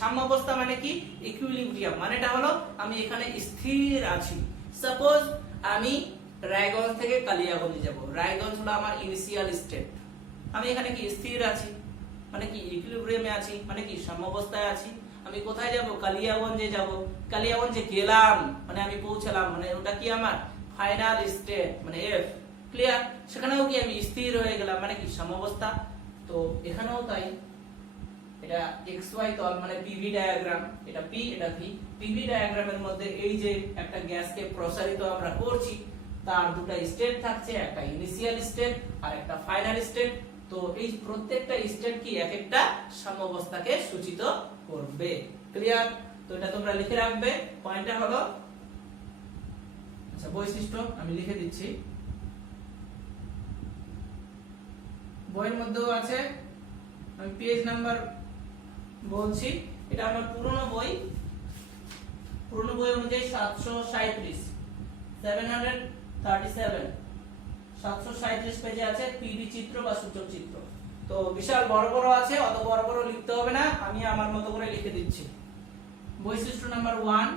সাম্যাবস্থা মানে কি ইকুইলিব্রিয়াম, মানেটা হলো আমি এখানে স্থির আছি। সাপোজ আমি রায়গঞ্জ থেকে কালিয়াগঞ্জে যাব। রায়গঞ্জ হলো আমার ইনিশিয়াল স্টেট। আমি এখানে কি স্থির আছি, মানে কি ইকুইলিব্রিয়ামে আছি, মানে কি সাম্যাবস্থায় আছি। আমি কোথায় যাব? কালিয়াগঞ্জে যাব। কালিয়াগঞ্জে গেলাম মানে আমি পৌঁছালাম, মানে ওটা কি আমার ফাইনাল স্টেট, মানে এফ। ক্লিয়ার? সেখানেও কি আমি স্থির হয়ে গেলাম, মানে কি সাম্যাবস্থা। তো এখানেও তাই। এটা xy তল মানে পিভি ডায়াগ্রাম, এটা p এটা v। পিভি ডায়াগ্রামের মধ্যে এই যে একটা গ্যাসকে প্রসারিত আমরা করছি, তার দুটো স্টেট থাকছে, একটা ইনিশিয়াল স্টেট আর একটা ফাইনাল স্টেট। তো এই প্রত্যেকটা স্টেট কি এক একটা সাম্যাবস্থাকে সূচিত করবে। ক্লিয়ার? তো এটা তোমরা লিখে রাখবে। পয়েন্টটা হলো, আচ্ছা বৈশিষ্ট্য আমি লিখে দিচ্ছি, বইয়ের মধ্যেও আছে, আমি পেজ নাম্বার বলছি। এটা আমার পুরনো বই অনুযায়ী 737 737 পেজে আছে পিভি চিত্র বা সূচক চিত্র। তো বিশাল বড় বড় আছে, অত বড় বড় লিখতে হবে না, আমি আমার মতো করে লিখে দিচ্ছি। বৈশিষ্ট্য নাম্বার 1,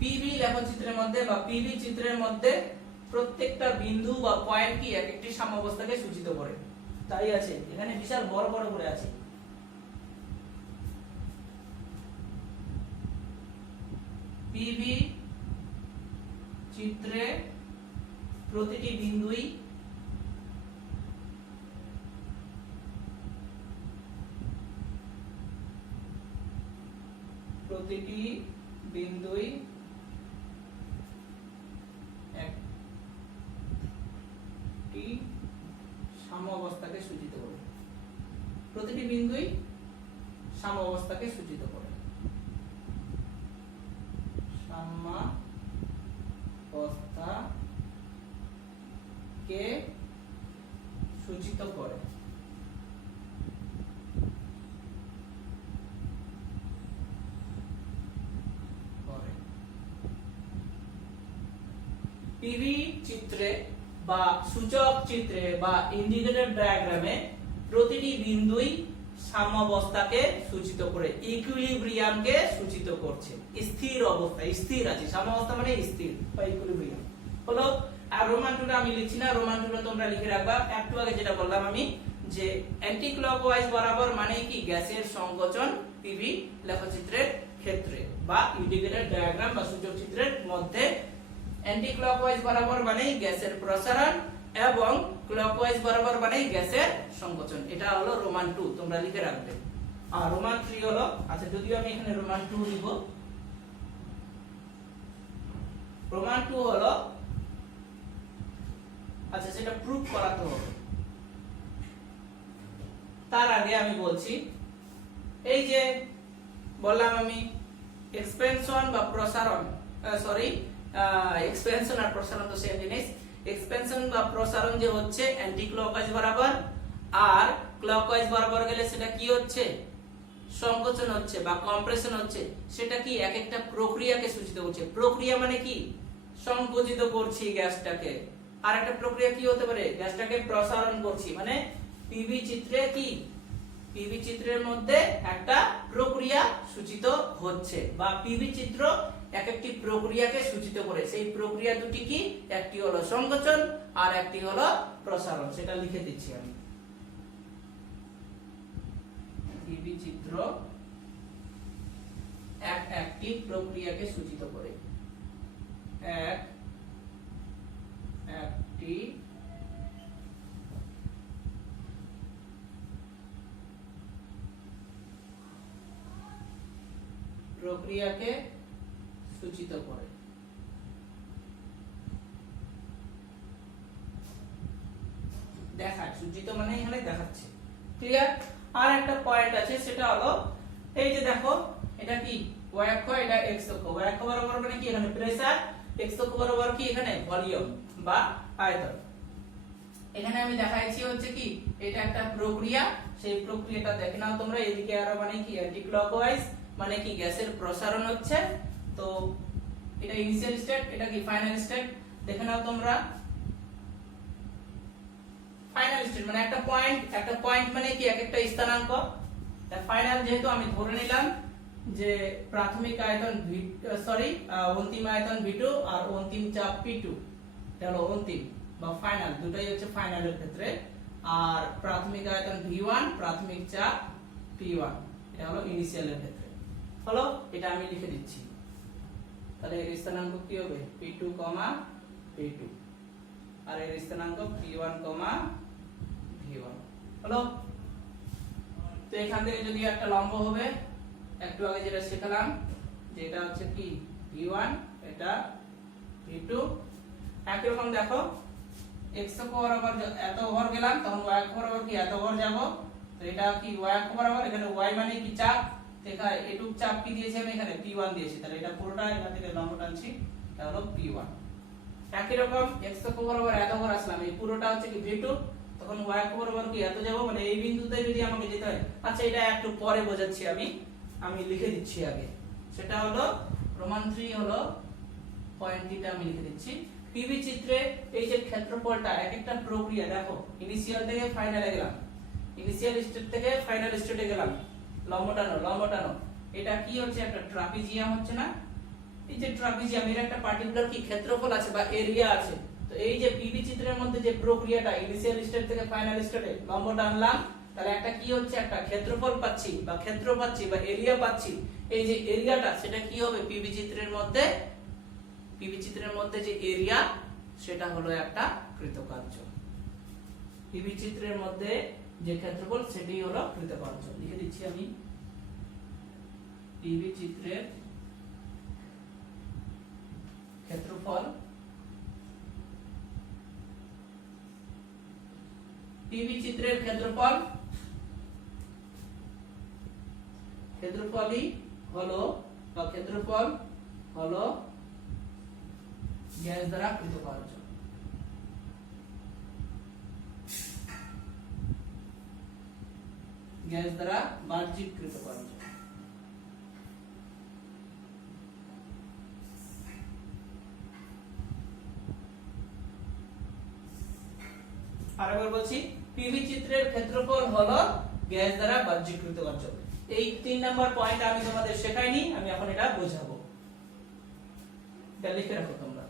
পিভি লেখচিত্রের মধ্যে বা পিভি চিত্রের মধ্যে প্রত্যেকটা বিন্দু বা পয়েন্ট কি এক একটি সাম্যাবস্থাকে সূচিত করে। তাই আছে এখানে বিশাল বড় বড় করে আছে। পিভি চিত্রে প্রতিটি বিন্দুই একটি সাম্যাবস্থাকে সূচিত করে। প্রতিটি বিন্দুই সাম্যাবস্থাকে সূচিত করে। সাম্যাবস্থাকে সূচিত করে। পিভি চিত্রে বা সূচক চিত্রে বা ইন্ডিকেটর ডায়াগ্রামে প্রতিটি বিন্দুই সাম্যাবস্থাকে সূচিত করে, ইকুইলিব্রিয়ামকে সূচিত করছে। স্থির অবস্থা, স্থির আছে, সাম্যাবস্থা মানে স্থির বা ইকুইলিব্রিয়াম হলো। আর রোমান টুটা আমি লিখছি না, রোমান টুটা তোমরা লিখে রাখবা। একটু আগে যেটা বললাম আমি যে অ্যান্টি ক্লকওয়াইজ বরাবর মানে কি গ্যাসের সংকোচন পিভি লেখচিত্রের ক্ষেত্রে বা ইন্ডিকেটর ডায়াগ্রাম বা সূচক চিত্রের মধ্যে। অ্যান্টি ক্লকওয়াইজ বরাবর মানে গ্যাসের প্রসারণ এবং ক্লকওয়াইজ বরাবর মানে গ্যাসের সংকোচন। এটা হলো রোমান 2, তোমরা লিখে রাখবে। আর রোমান 3 হলো, আচ্ছা যদিও আমি এখানে রোমান 2 লিখব। রোমান 2 হলো, আচ্ছা সেটা প্রুফ করাতে হবে। তার আগে আমি বলছি, এই যে বললাম আমি এক্সপেনশন বা প্রসারণ, এক্সপেনশন আর প্রসারণ তো সেম জিনিস। এক্সপেনশন বা প্রসারণ যে হচ্ছে অ্যান্টি ক্লকওয়াইজ বরাবর, আর ক্লকওয়াইজ বরাবর গেলে সেটা কি হচ্ছে? সংকোচন হচ্ছে বা কম্প্রেশন হচ্ছে। সেটা কি এক একটা প্রক্রিয়াকে সূচিত করছে। প্রক্রিয়া মানে কি সংকুচিত করছি গ্যাসটাকে, আর একটা প্রক্রিয়া কি হতে পারে? গ্যাসটাকে প্রসারণ করছি, মানে পিভি চিত্রে কি পিভি চিত্রের মধ্যে একটা প্রক্রিয়া সূচিত হচ্ছে বা পিভি চিত্র এক একটি প্রক্রিয়াকে সূচিত করে। সেই প্রক্রিয়া দুটি কি? একটি হলো সংকোচন আর একটি হলো প্রসারণ। সেটা লিখে দিচ্ছি আমি। পিভি চিত্র একটি প্রক্রিয়াকে সূচিত করে। একটি প্রক্রিয়াকে সূচিত করে। দেখায়, সূচিত মানে এখানে দেখাচ্ছে। ক্লিয়ার? আর একটা পয়েন্ট আছে, সেটা হলো এই যে দেখো এটা কি y অক্ষ, এটা x অক্ষ। y অক্ষ বরাবর মানে কি এখানে প্রেসার, x অক্ষ বরাবর কি এখানে ভলিউম বা আয়তন। এখানে আমি দেখাইছি হচ্ছে কি এটা একটা প্রক্রিয়া, সেই প্রক্রিয়াটা দেখে নাও তোমরা। এদিকে আরো মানে কি অ্যান্টি ক্লকওয়াইজ, মানে কি গ্যাসের প্রসারণ হচ্ছে। তো এটা ইনিশিয়াল স্টেট, এটা কি ফাইনাল স্টেট, দেখে নাও তোমরা। ফাইনাল স্টেট মানে একটা পয়েন্ট মানে কি এক একটা স্থানাঙ্ক। ফাইনাল যেহেতু আমি ধরে নিলাম যে প্রাথমিক আয়তন অন্তিম আয়তন V2 আর অন্তিম চাপ P2, এটা হলো অন্তিম বা ফাইনাল, দুটাই হচ্ছে ফাইনালের ক্ষেত্রে। আর প্রাথমিক আয়তন V1, প্রাথমিক চাপ P1, এটা হলো ইনিশিয়ালের ক্ষেত্রে। হলো, এটা আমি লিখে দিচ্ছি। তাহলে এর স্থানাঙ্ক কি হবে P2, P2, আর এর স্থানাঙ্ক P1, V1। হলো, তো এখান থেকে যদি একটা লম্ব হবে, একটু আগে যেটা শেখালাম যে এটা হচ্ছে কি V1, এটা V2। একই রকম দেখো x অক্ষ বরাবর এত ঘর গেলাম, তখন y অক্ষ বরাবর কি এত ঘর যাব। তো এটা কি y অক্ষ বরাবর, এখানে y মানে কি চাপ, এখানে এটুক চাপ কি দিয়েছি আমি, এখানে P1 দিয়েছি। তাহলে এটা পুরোটা এখান থেকে লম্ব টানছি, এটা হলো P1। একই রকম x অক্ষ বরাবর এত ঘর আসলাম, এই পুরোটা হচ্ছে কি V2, তখন y অক্ষ বরাবর কি এত যাব, মানে এই বিন্দুতে যদি আমাকে যেতে হয়। আচ্ছা, এটা একটু পরে বোঝাচ্ছি, আমি লিখে দিচ্ছি আগে। সেটা হলো প্রমাণ 3 হলো পয়েন্টটা আমি লিখে দিচ্ছি। পিভি চিত্রে এই যে ক্ষেত্রফলটা এক একটা প্রক্রিয়া, দেখো ইনিশিয়াল থেকে ফাইনালে গেলাম, ইনিশিয়াল স্টেট থেকে ফাইনাল স্টেটে গেলাম, লম্ব টানো। এটা কি হচ্ছে, একটা ট্রাপিজিয়াম হচ্ছে না। এই যে ট্রাপিজিয়াম, এর একটা পার্টিকুলার কি ক্ষেত্রফল আছে বা এরিয়া আছে। তো এই যে পিভি চিত্রের মধ্যে যে প্রক্রিয়াটা ইনিশিয়াল স্টেট থেকে ফাইনাল স্টেটে লম্ব টানলাম, তাহলে একটা কি হচ্ছে, একটা ক্ষেত্রফল পাচ্ছি বা ক্ষেত্র পাচ্ছি বা এরিয়া পাচ্ছি। এই যে এরিয়াটা, সেটা কি হবে পিভি চিত্রের মধ্যে যে এরিয়া, সেটা হলো একটা কৃতকার্য। পিভি চিত্রের মধ্যে যে ক্ষেত্রফল, সেটি হলো কৃতকার্য। লিখে দিচ্ছি আমি, পিভি চিত্রের ক্ষেত্রফল, পিভি চিত্রের ক্ষেত্রফলই হলো বা ক্ষেত্রফল হলো গ্যাস দ্বারা কৃতকার্য। গ্যাস দ্বারা বাহ্যিক কৃতকার্য। আরেকবার বলছি, পিভি চিত্রের ক্ষেত্রফল হলো গ্যাস দ্বারা বাহ্যিক কৃতকার্য। এই 3 নাম্বার পয়েন্ট আমি তোমাদের শেখাইনি, আমি এখন এটা বোঝাবো। এটা লিখে রাখো তোমরা।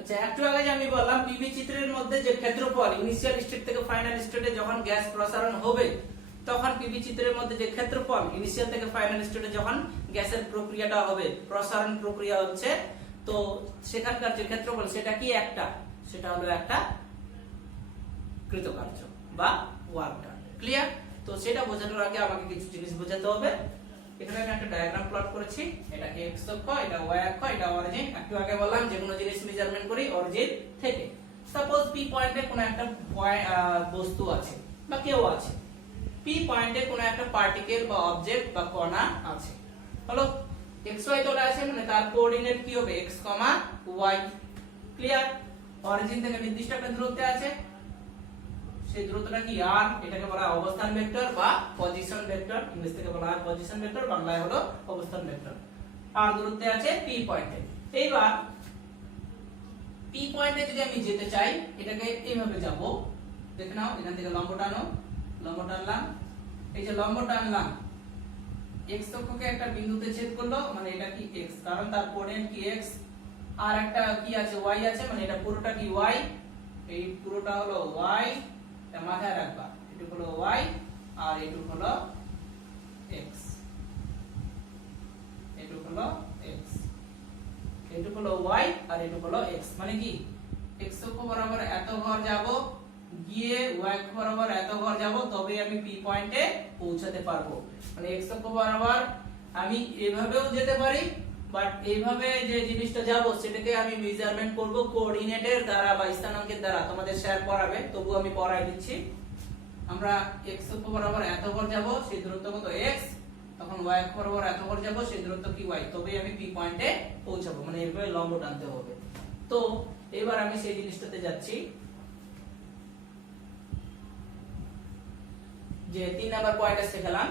আচ্ছা, একটু আগে যে আমি বললাম পিভি চিত্রের মধ্যে যে ক্ষেত্রফল ইনিশিয়াল স্টেট থেকে ফাইনাল স্টেটে যখন গ্যাস প্রসারণ হবে, তখন পিভি চিত্রের মধ্যে যে ক্ষেত্রফল ইনিশিয়াল থেকে ফাইনাল স্টেটে যখন গ্যাসের প্রক্রিয়াটা হবে, প্রসারণ প্রক্রিয়া হচ্ছে, তো সেখানকার যে ক্ষেত্রফল সেটা কি সেটা হলো একটা কৃতকার্য বা ওয়ার্ক ডান। ক্লিয়ার? তো সেটা বোঝানোর আগে আমাকে কিছু জিনিস বোঝাতে হবে। এখানে আমি একটা ডায়াগ্রাম প্লট করেছি, এটা x অক্ষ, এটা y অক্ষ, এটা অরিজিন। একটু আগে বললাম যে কোনো জিনিস মেজারমেন্ট করি অরিজিন থেকে। সাপোজ P পয়েন্টে কোনো একটা বস্তু আছে বা কেউ আছে, P পয়েন্টে কোনো একটা পার্টিকেল বা অবজেক্ট বা কণা আছে। হলো, xy তলে আছে, মানে তার কোঅর্ডিনেট কি হবে x, y। ক্লিয়ার? অরিজিন থেকে নির্দিষ্ট একটা দূরত্বে আছে, সেই দূরত্বটা কি r, এটাকে বলা হয় অবস্থান ভেক্টর বা পজিশন ভেক্টর। ইংরেজি থেকে বলা হয় পজিশন ভেক্টর, বাংলায় হলো অবস্থান ভেক্টর। আর দূরত্বে আছে P পয়েন্টে। এইবার P পয়েন্টে যদি আমি যেতে চাই, এটাকে এইভাবে যাব। দেখে নাও, এখান থেকে লম্ব টানলাম। এই যে লম্ব টানলাম, x অক্ষকে একটা বিন্দুতে ছেদ করলো, মানে এটা কি x, কারণ তার কোঅর্ডিনেট কি x। আর একটা কি আছে y আছে, মানে এটা পুরোটা কি y, এই পুরোটা হলো y। এটা মাথায় রাখবা, এটুকু হলো y আর এটুকু হলো x, এটুকু হলো x, এটুকু হলো y আর এটুকু হলো x। মানে কি x অক্ষ বরাবর এত ঘর যাব গিয়ে y অক্ষ বরাবর এত ঘর যাব তবে আমি p পয়েন্টে পৌঁছাতে পারবো। মানে x অক্ষ বরাবর আমি এভাবেও যেতে পারি, বাট এইভাবে যে জিনিসটা যাব সেটাকে আমি মেজারমেন্ট করব কোঅর্ডিনেটের দ্বারা বা স্থানাঙ্কের দ্বারা। তোমাদের স্যার পড়াবে, তবু আমি পড়াই দিচ্ছি। আমরা x অক্ষ বরাবর এত ঘর যাব, সেই দূরত্ব কত x, তখন y অক্ষ বরাবর এত ঘর যাব, সেই দূরত্ব কি y, তবেই আমি p পয়েন্টে পৌঁছাবো। মানে এভাবে লম্ব টানতে হবে। তো এবার আমি সেই জিনিসটাতে যাচ্ছি, যে 3 নাম্বার পয়েন্টে শিখলাম।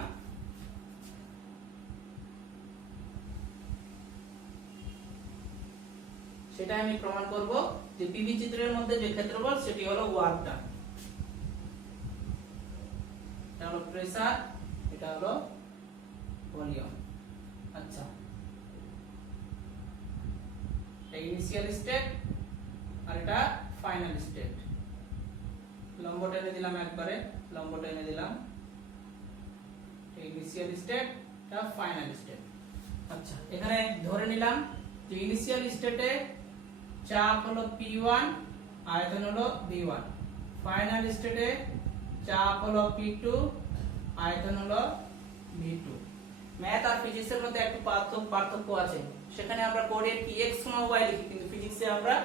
সেটা আমি প্রমাণ করব যে পিভি চিত্রের মধ্যে যে ক্ষেত্রফল সেটি হলো ওয়ার্ক ডান। এটা হলো প্রেসার, এটা হলো ভলিউম। আচ্ছা, এটা ইনিশিয়াল স্টেট আর এটা ফাইনাল স্টেট। লম্ব টেনে দিলাম একবারে, লম্ব টেনে দিলাম। ইনিশিয়াল স্টেট, এটা ফাইনাল স্টেট। আচ্ছা, এখানে ধরে নিলাম যে ইনিশিয়াল স্টেটে চাপ হলো P1, আয়তন হলো V1। ফাইনাল স্টেটে চাপ হলো P2, আয়তন হলো V2। ম্যাথ আর ফিজিক্সের মধ্যে একটু পার্থক্য আছে। সেখানে আমরা কোঅর্ডিনেট কি x, y লিখি, কিন্তু ফিজিক্সে আমরা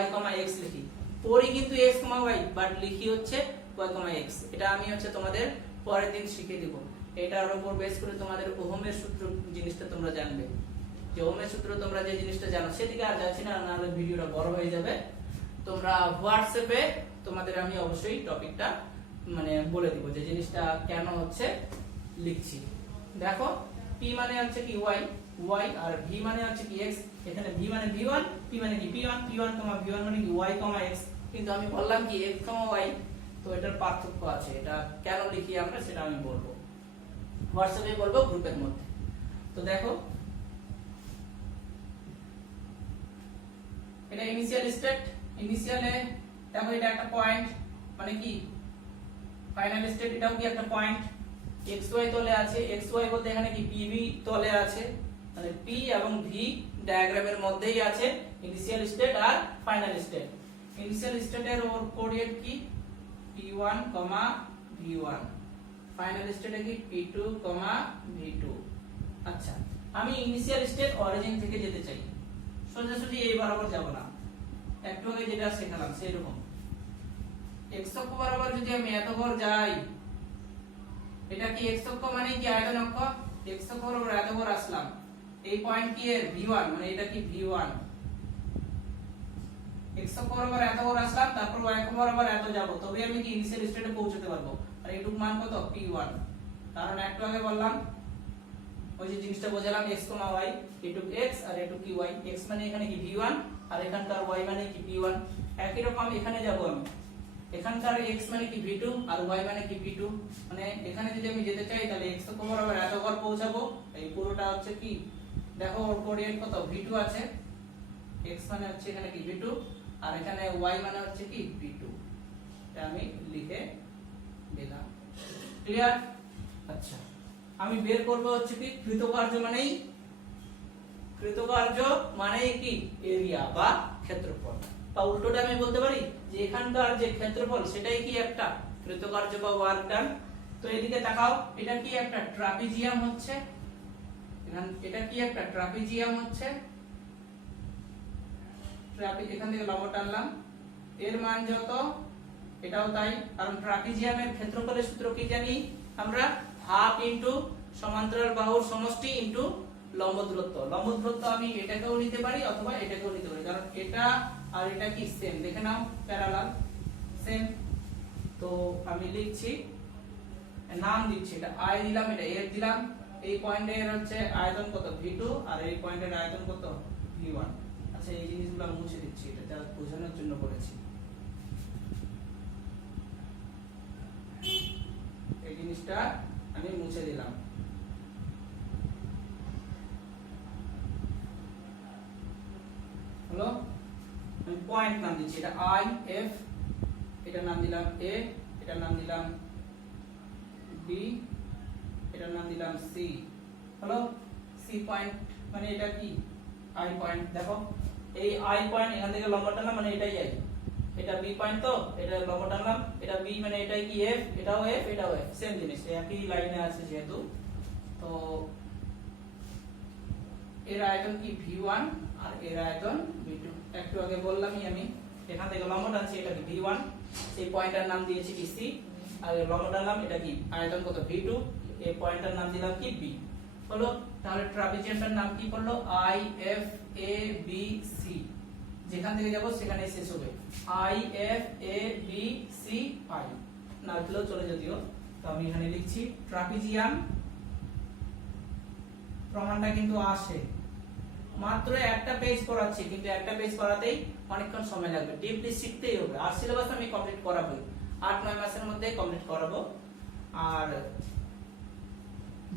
y, x লিখি। পড়ি কিন্তু x, y, বাট লিখি হচ্ছে y, x। এটা আমি হচ্ছে তোমাদের পরের দিন শিখিয়ে দেব। এটার উপর বেস করে তোমাদের ওহমের সূত্র জিনিসটা তোমরা জানবে। যে ওহমের সূত্র তোমরা যে জিনিসটা জানো সেদিকে আর যাচ্ছি না, নাহলে ভিডিওটা বড় হয়ে যাবে। তোমরা হোয়াটসঅ্যাপে তোমাদের আমি অবশ্যই টপিকটা মানে বলে দিব যে জিনিসটা কেন হচ্ছে লিখছি। দেখো p মানে হচ্ছে কি y, আর v মানে হচ্ছে কি x। এখানে v মানে v1, p মানে কি p1, p1, v1 মানে কি y, x। কিন্তু আমি বললাম কি x, y, তো এটার পার্থক্য আছে। এটা কেন লিখি আমরা সেটা আমি বলবো, হোয়াটসঅ্যাপে বলবো, গ্রুপের মধ্যে। তো দেখো, এটা ইনিশিয়াল স্টেট। ইনিশিয়ালে দেখো এটা একটা পয়েন্ট, মানে কি ফাইনাল স্টেট এটাও কি একটা পয়েন্ট। xy তলে আছে, xy বলতে এখানে কি pv তলে আছে, মানে p এবং v ডায়াগ্রামের মধ্যেই আছে ইনিশিয়াল স্টেট আর ফাইনাল স্টেট। ইনিশিয়াল স্টেটের কোঅর্ডিনেট কি p1, v1। ফাইনাল স্টেটে কি p2, v2। আচ্ছা, আমি ইনিশিয়াল স্টেট অরিজিন থেকে যেতে চাই, সোজাসুজি এই বরাবর যাব না, একটু আগে যেটা শেখালাম সেই রকম। x অক্ষ বরাবর যদি আমি এত ঘর যাই, এটা কি x অক্ষ মানে কি আয়তন অক্ষ, x অক্ষ বরাবর এত ঘর আসলাম, এই পয়েন্ট কি এর v1, মানে এটা কি v1। x অক্ষ বরাবর এত ঘর আসলাম, তারপর y অক্ষ বরাবর এত যাব, তবে আমি কি ইনিশিয়াল স্টেটে পৌঁছাতে পারবো। আর এটুক মান কত p1, কারণ একটু আগে বললাম ওই যে জিনিসটা বোঝালাম x, y, এটুক x আর এটুক কি y। x মানে এখানে কি v1 আর এখানকার y মানে কি p1। একই রকম এখানে যাব আমি, এখানকার x মানে কি v2 আর y মানে কি p2। মানে এখানে যদি আমি যেতে চাই তাহলে x অক্ষ বরাবর এত ঘর পৌঁছাবো। এই পুরোটা হচ্ছে কি, দেখো ওর কোঅর্ডিনেট কত v2 আছে, x মানে হচ্ছে এখানে কি v2 আর এখানে y মানে হচ্ছে কি p2। এটা আমি লিখে দিলাম। ক্লিয়ার? আচ্ছা, আমি বের করব হচ্ছে কি কৃতকার্য মানেই কি এরিয়া বা ক্ষেত্রফল, বা উল্টোটা আমি বলতে পারি যে এখানকার যে ক্ষেত্রফল সেটাই কি একটা কৃতকার্য বা ওয়ার্ক ডান। তো এদিকে তাকাও, এটা কি একটা ট্রাপিজিয়াম হচ্ছে, এটা কি একটা ট্রাপিজিয়াম হচ্ছে। এখান থেকে লম্ব টানলাম, এর মান যত এটাও তাই, কারণ ট্রাপিজিয়ামের ক্ষেত্রফলের সূত্র কি জানি আমরা, হাফ ইনটু সমান্তরাল বাহুর সমষ্টি ইনটু লম্ব দূরত্ব। লম্ব দূরত্ব আমি এটাকেও নিতে পারি অথবা এটাকেও নিতে পারি, কারণ এটা আর এটা কি সেম, দেখে নাও প্যারালাল সেম। তো আমি লিখছি, নাম দিচ্ছি, এটা i দিলাম, এটা a দিলাম। এই পয়েন্টের হচ্ছে আয়তন কত v2 আর এই পয়েন্টের আয়তন কত v1। আচ্ছা, এই জিনিসগুলো মুছে দিচ্ছি, এটা জাস্ট বোঝানোর জন্য করেছি। এই জিনিসটা আমি মুছে দিলাম। হলো, আমি পয়েন্ট নাম দিচ্ছি, এটা i f, এটা নাম দিলাম a, এটা নাম দিলাম b, এটা নাম দিলাম c। হলো, c পয়েন্ট মানে এটা কি i পয়েন্ট। দেখো এই i পয়েন্ট, এখান থেকে লম্ব টানলাম মানে এটাই i, এটা বি পয়েন্ট, তো এটা লম্ব টানলাম, এটা বি মানে এটাই কি এফ, এটাও এফ, এটাও এফ, সেম জিনিস, একই লাইনে আছে যেহেতু। তো এর আয়তন কি v1 আর এর আয়তন v2। একটু আগে বললামই আমি, এখান থেকে লম্ব টানছি, এটা কি v1, সেই পয়েন্টের নাম দিয়েছি কি c, আর লম্ব টানলাম, এটা কি আয়তন কত v2, এই পয়েন্টের নাম দিলাম কি b। হলো, তাহলে ট্রাপিজিয়ামটার নাম কি পড়লো, i f a b c, যেখান থেকে যাব সেখানে শেষ হবে, i f a b c i, না লিখলেও চলে যদিও। তো আমি এখানে লিখছি ট্রাপিজিয়াম, প্রমাণটা কিন্তু আসে, মাত্র একটা পেজ পড়াচ্ছি, কিন্তু একটা পেজ পড়াতেই অনেকক্ষণ সময় লাগবে, ডিপলি শিখতেই হবে। আর সিলেবাস আমি কমপ্লিট করাবো, 8-9 মাসের মধ্যে কমপ্লিট করাবো। আর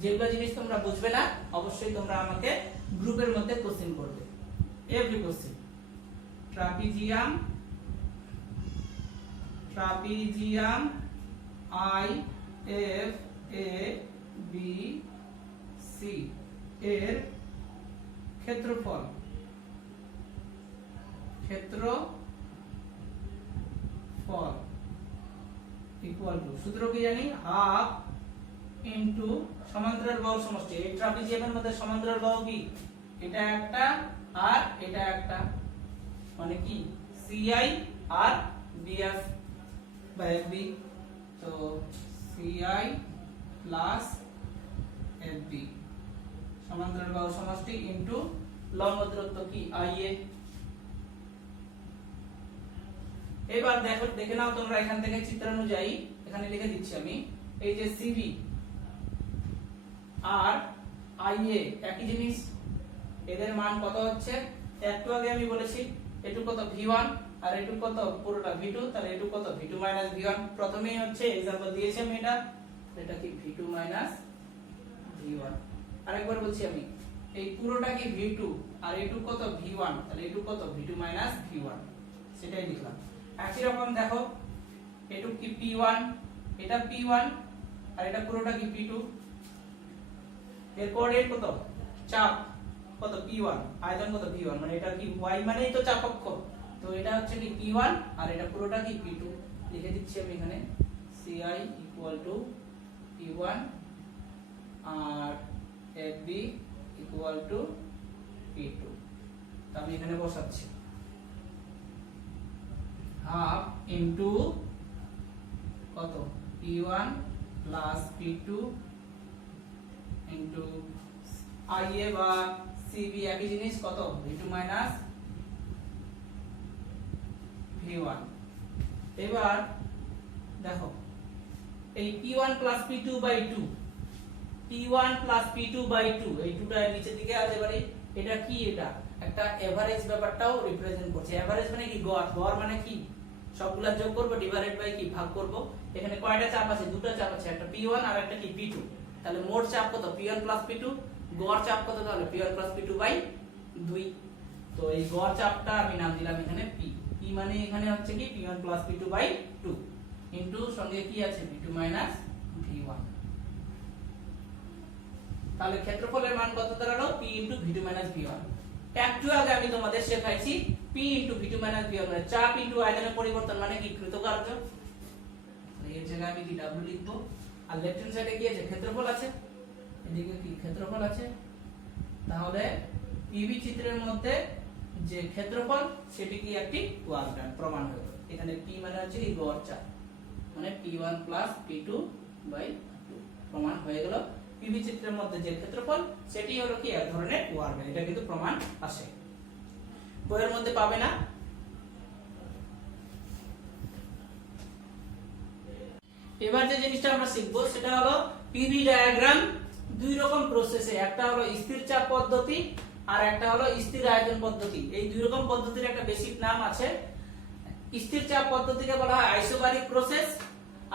যেগুলো জিনিস তোমরা বুঝবে না, অবশ্যই তোমরা আমাকে গ্রুপের মধ্যে কোশ্চেন করবে, every question. Trapezium i f a b c এর ক্ষেত্রফল ইকুয়াল টু, সূত্র কি জানি, হাফ ইনটু সমান্তরাল বাহু সমষ্টি। এই ট্রাপিজিয়ামের মধ্যে সমান্তরাল বাহু কি, এটা একটা আর এটা একটা, মানে কি CI আর BF বাই FB। তো CI প্লাস FB সমান্তরাল বাহু সমষ্টি ইনটু লম্ব দূরত্ব কি IA। এবার দেখো, দেখে নাও তোমরা এখান থেকে চিত্র অনুযায়ী, এখানে লিখে দিচ্ছি আমি, এই যে CB আর IA একই জিনিস, এদের মান কত হচ্ছে, একটু আগে আমি বলেছি এটু কত v1 আর এটু কত পুরোটা v2, তাহলে এটু কত v2 v1। প্রথমেই হচ্ছে एग्जांपल দিয়েছি আমি, এটা কি v2 v1। আরেকবার বলছি আমি, এই পুরোটা কি v2 আর এটু কত v1, তাহলে এটু কত v2 v1, সেটাই লিখলাম। একই রকম দেখো, এটু কি p1, এটা p1 আর এটা পুরোটা কি p2, এর কোঅর্ডিনেট কত, চাপ কত p1, আয়তন কত p1, মানে এটা কি y মানেই তো চাপ অক্ষ, তো এটা হচ্ছে কি p1 আর এটা পুরোটা কি p2। লিখে দিচ্ছি আমি এখানে ci ইকুয়াল টু p1 আর fb ইকুয়াল টু p2। তো আমি এখানে বসাচ্ছি হাফ ইনটু কত p1 plus p2 into IA বা CB একই জিনিস, কত v2 v1। এবার দেখো, এই p1 plus p2 by 2, p1 plus p2 by 2, এই 2টা নিচের দিকে আসতে পারে, এটা কি, এটা একটা এভারেজ ব্যাপারটাও রিপ্রেজেন্ট করছে। এভারেজ মানে কি, গড়, গড় মানে কি, সবগুলা যোগ করব, ডিভাইডেড বাই কি, ভাগ করব। এখানে কয়টা চাপ আছে, দুটো চাপ আছে, একটা p1 আর একটা কি p2, তাহলে মোট চাপ কত p1 প্লাস p2, গড় চাপ কত, তাহলে p1 প্লাস p2 বাই 2। তো এই গড় চাপটা আমি নাম দিলাম এখানে p, p মানে এখানে হচ্ছে কি p1 plus p2 by 2 into সঙ্গে কি আছে v2 v1। তাহলে ক্ষেত্রফলের মান কত দাঁড়ালো, p ইনটু v2 v1। একটু আগে আমি তোমাদের শেখাইছি p ইনটু v2 v1 মানে চাপ ইনটু আয়তনের পরিবর্তন, মানে কি কৃতকার্য। এর জায়গায় আমি কি w লিখবো, আর লেফট হ্যান্ড সাইডে কি আছে, ক্ষেত্রফল আছে, এদিকে কি ক্ষেত্রফল আছে। তাহলে PV চিত্রের মধ্যে যে ক্ষেত্রফল সেটি কি একটি ওয়ার্ক ডান প্রমাণ হলো। এখানে P মানে হচ্ছে কি গড় চাপ, মানে P1 প্লাস P2 বাই 2 প্রমাণ হয়ে গেল। PV চিত্রের মধ্যে যে ক্ষেত্রফল সেটি হলো কি এক ধরনের ওয়ার্ক ডান, এটা কিন্তু প্রমাণ আসে, বইয়ের মধ্যে পাবে না। এবার যে জিনিসটা আমরা শিখবো সেটা হলো PV ডায়াগ্রাম দুই রকম প্রসেসে, একটা হলো স্থির চাপ পদ্ধতি আর একটা হলো স্থির আয়তন পদ্ধতি। এই দুই রকম পদ্ধতির একটা বেসিক নাম আছে। স্থির চাপ পদ্ধতিকে বলা হয় আইসোবারিক প্রসেস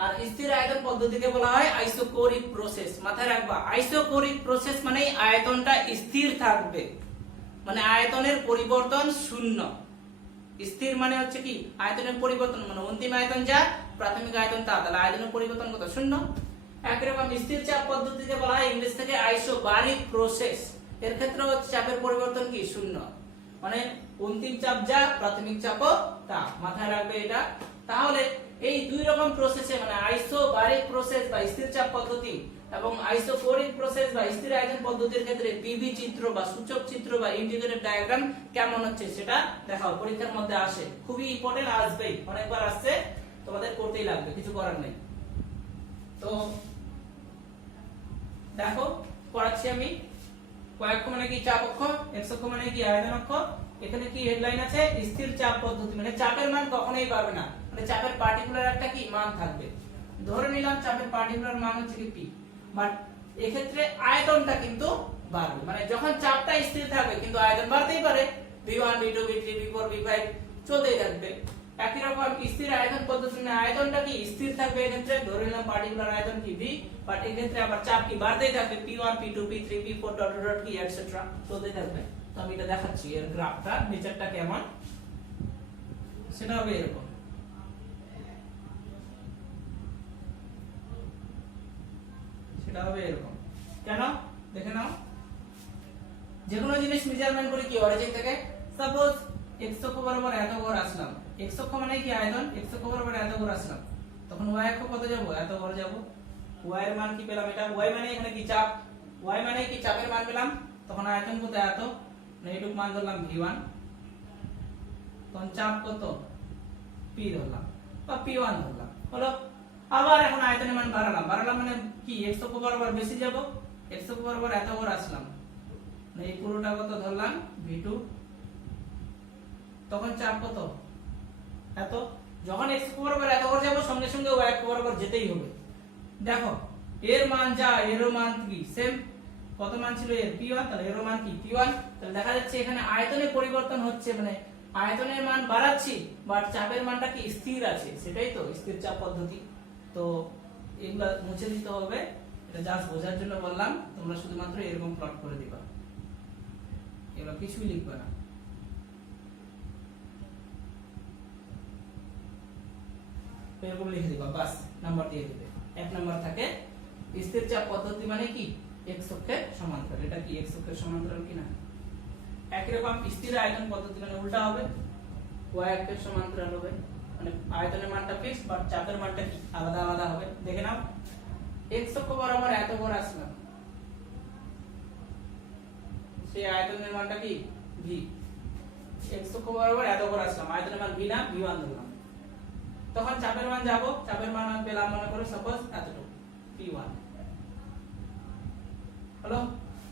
আর স্থির আয়তন পদ্ধতিকে বলা হয় আইসোকোরিক প্রসেস। মাথায় রাখবা, আইসোকোরিক প্রসেস মানে আয়তনটা স্থির থাকবে, মানে আয়তনের পরিবর্তন শূন্য। স্থির মানে হচ্ছে কি আয়তনের পরিবর্তন, মানে অন্তিম আয়তন যা প্রাথমিক আয়তন তা, তাহলে আয়তনের পরিবর্তন কত, শূন্য। একরকম স্থির চাপ পদ্ধতিকে বলা হয় ইংলিশ থেকে আইসোবারিক প্রসেস, এর ক্ষেত্রে চাপের পরিবর্তন কি শূন্য। মানে অন্তিম চাপ যা প্রাথমিক চাপও তা, মাথায় রাখবে এটা। তাহলে এই দুই রকম প্রসেসে মানে আইসোবারিক প্রসেস বা স্থির চাপ পদ্ধতি এবং আইসোকোরিক প্রসেস বা স্থির আয়তন পদ্ধতির ক্ষেত্রে পিভি চিত্র বা সূচক চিত্র বা ইন্টিগ্রেটেড ডায়াগ্রাম কেমন হচ্ছে সেটা দেখাও, পরীক্ষার মধ্যে আসে, খুবই ইম্পর্টেন্ট, আসবেই, অনেকবার আসছে, তোমাদের করতেই লাগবে, কিছু করার নেই। তো দেখো পড়াচ্ছি আমি। y অক্ষ মানে কি চাপ অক্ষ, x অক্ষ মানে কি আয়তন অক্ষ। এখানে কি হেডলাইন আছে, স্থির চাপ পদ্ধতি, মানে চাপের মান কখনোই পাবে না, মানে চাপের পার্টিকুলার একটা কি মান থাকবে। ধরে নিলাম চাপের পার্টিকুলার মান হচ্ছে কি p, বাট এক্ষেত্রে আয়তনটা কিন্তু বাড়বে, মানে যখন চাপটা স্থির থাকবে কিন্তু আয়তন বাড়তেই পারে, v1 v2 v3 v4 v5 চলতেই থাকবে। একই রকম স্থির আয়তন পদ্ধতি মানে আয়তনটা কি স্থির থাকবে, এক্ষেত্রে ধরে নিলাম পার্টিকুলার আয়তন কি v, বাট এক্ষেত্রে আবার চাপ কি বাড়তেই থাকবে, p1 p2 p3 p4 dot dot কি এটসেট্রা চলতেই থাকবে। তো আমি এটা দেখাচ্ছি, এর গ্রাফটা নেচারটা কেমন সেটা হবে এরকম। সেটা হবে এরকম, কেন দেখে নাও। যে কোনো জিনিস মেজারমেন্ট করি কি অরিজিন থেকে, সাপোজ x অক্ষ বরাবর এত ঘর আসলাম, x অক্ষ মানে কি আয়তন, x অক্ষ বরাবর এত ঘর আসলাম, তখন y অক্ষ কত যাব, এত ঘর যাব, y এর মান কি পেলাম, এটা y মানে এখানে কি চাপ, y মানে কি চাপের মান পেলাম, তখন আয়তন কত এত, মানে এইটুক মান ধরলাম v1, তখন চাপ কত p ধরলাম বা p1 ধরলাম, হলো। আবার এখন আয়তনের মান বাড়ালাম মানে কি x অক্ষ বরাবর বেশি যাব, x অক্ষ বরাবর এত ঘর আসলাম, মানে এই পুরোটা কত ধরলাম v2, তখন চাপ কত এত। যখন x অক্ষ বরাবর এত ঘর যাব সঙ্গে সঙ্গে y অক্ষ বরাবর যেতেই হবে। দেখো এর মান যা এর মান কি সেম, কত মান ছিল এর p1, তাহলে এর মান কি p1, তাহলে দেখা যাচ্ছে এখানে আয়তনে পরিবর্তন হচ্ছে, মানে আয়তনের মান বাড়াচ্ছি বাট চাপের মানটা কি স্থির আছে, সেটাই তো স্থির চাপ পদ্ধতি। তো এগুলা মুছে দিতে হবে, এটা জাস্ট বোঝার জন্য বললাম, তোমরা শুধুমাত্র এরকম প্লট করে দিবা, এগুলো কিছুই লিখবে না। এরকম লিখে দিবা, বাস নাম্বার দিয়ে দিবে। এক নাম্বার থাকে স্থির চাপ পদ্ধতি মানে কি x অক্ষের সমান্তরাল, এটা কি x অক্ষের সমান্তরাল কিনা। একই রকম স্থির আয়তন পদ্ধতি মানে উল্টা হবে, y অক্ষের সমান্তরাল হবে, মানে আয়তনের মানটা ফিক্সড বাট চাপের মানটা কি আলাদা আলাদা হবে। দেখে নাও x অক্ষ বরাবর এত ঘর আসলাম, সেই আয়তনের মানটা কি v, x অক্ষ বরাবর এত ঘর আসলাম, আয়তনের মান v না v1 ধরলাম, তখন চাপের মান যাব, চাপের মান পেলাম মনে করে সাপোজ এতটুকু p1, হলো।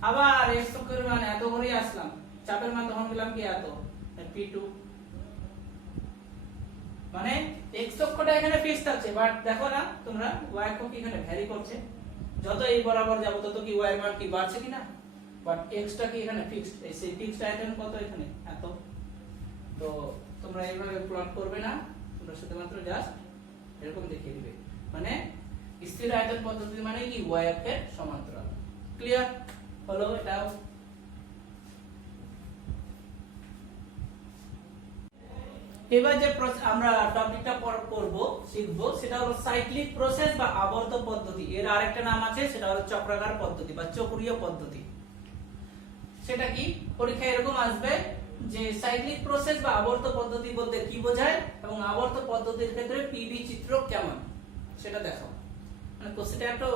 আবার x অক্ষের মান এত ঘরেই আসলাম, চাপের মান তখন পেলাম কি এত p2, মানে x অক্ষটা এখানে ফিক্সড আছে, বাট দেখো না তোমরা y অক্ষ কি এখানে ভ্যারি করছে, যত এই বরাবর যাব তত কি y এর মান কি বাড়ছে কিনা, বাট x টা কি এখানে ফিক্সড, এই সেই ফিক্সড আয়তন কত এখানে এত। তো তোমরা এইভাবে প্লট করবে না, তোমরা শুধুমাত্র জাস্ট এরকম দেখিয়ে দিবে, মানে স্থির আয়তন পদ্ধতি মানে কি y অক্ষের সমান্তরাল। ক্লিয়ার হলো এটাও। এবার যে আমরা টপিকটা পড়ব শিখবো সেটা হলো সাইক্লিক প্রসেস বা আবর্ত পদ্ধতি, এর আরেকটা নাম আছে সেটা হলো চক্রাকার পদ্ধতি বা চক্রীয় পদ্ধতি। সেটা কি পরীক্ষায় এরকম আসবে যে সাইক্লিক প্রসেস বা আবর্ত পদ্ধতি বলতে কি বোঝায় এবং আবর্ত পদ্ধতির ক্ষেত্রে পিভি চিত্র কেমন সেটা দেখাও, মানে কোশ্চেনটা একটু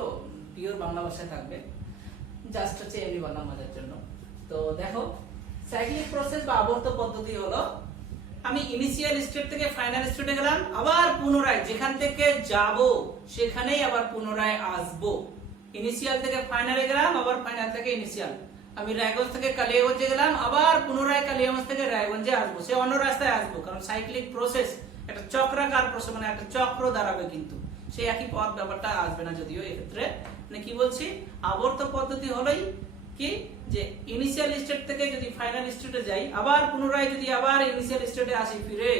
পিওর বাংলা ভাষায় থাকবে, জাস্ট হচ্ছে এমনি বললাম মজার জন্য। তো দেখো সাইক্লিক প্রসেস বা আবর্ত পদ্ধতি হলো আমি ইনিশিয়াল স্টেট থেকে ফাইনাল স্টেটে গেলাম, আবার পুনরায় যেখান থেকে যাব সেখানেই আবার পুনরায় আসব। ইনিশিয়াল থেকে ফাইনালে গেলাম, আবার ফাইনাল থেকে ইনিশিয়াল। আমি রায়গঞ্জ থেকে কালিয়াগঞ্জে গেলাম, আবার পুনরায় কালিয়াগঞ্জ থেকে রায়গঞ্জে আসবো, সে অন্য রাস্তায় আসবো, কারণ সাইক্লিক প্রসেস একটা চক্রাকার প্রসেস, মানে একটা চক্র দাঁড়াবে, কিন্তু সেই একই পথ ব্যাপারটা আসবে না। যদিও এক্ষেত্রে মানে কি বলছি, আবর্ত পদ্ধতি হলোই কি যে ইনিশিয়াল স্টেট থেকে যদি ফাইনাল স্টেটে যাই, আবার পুনরায় যদি আবার ইনিশিয়াল স্টেটে আসি ফিরে,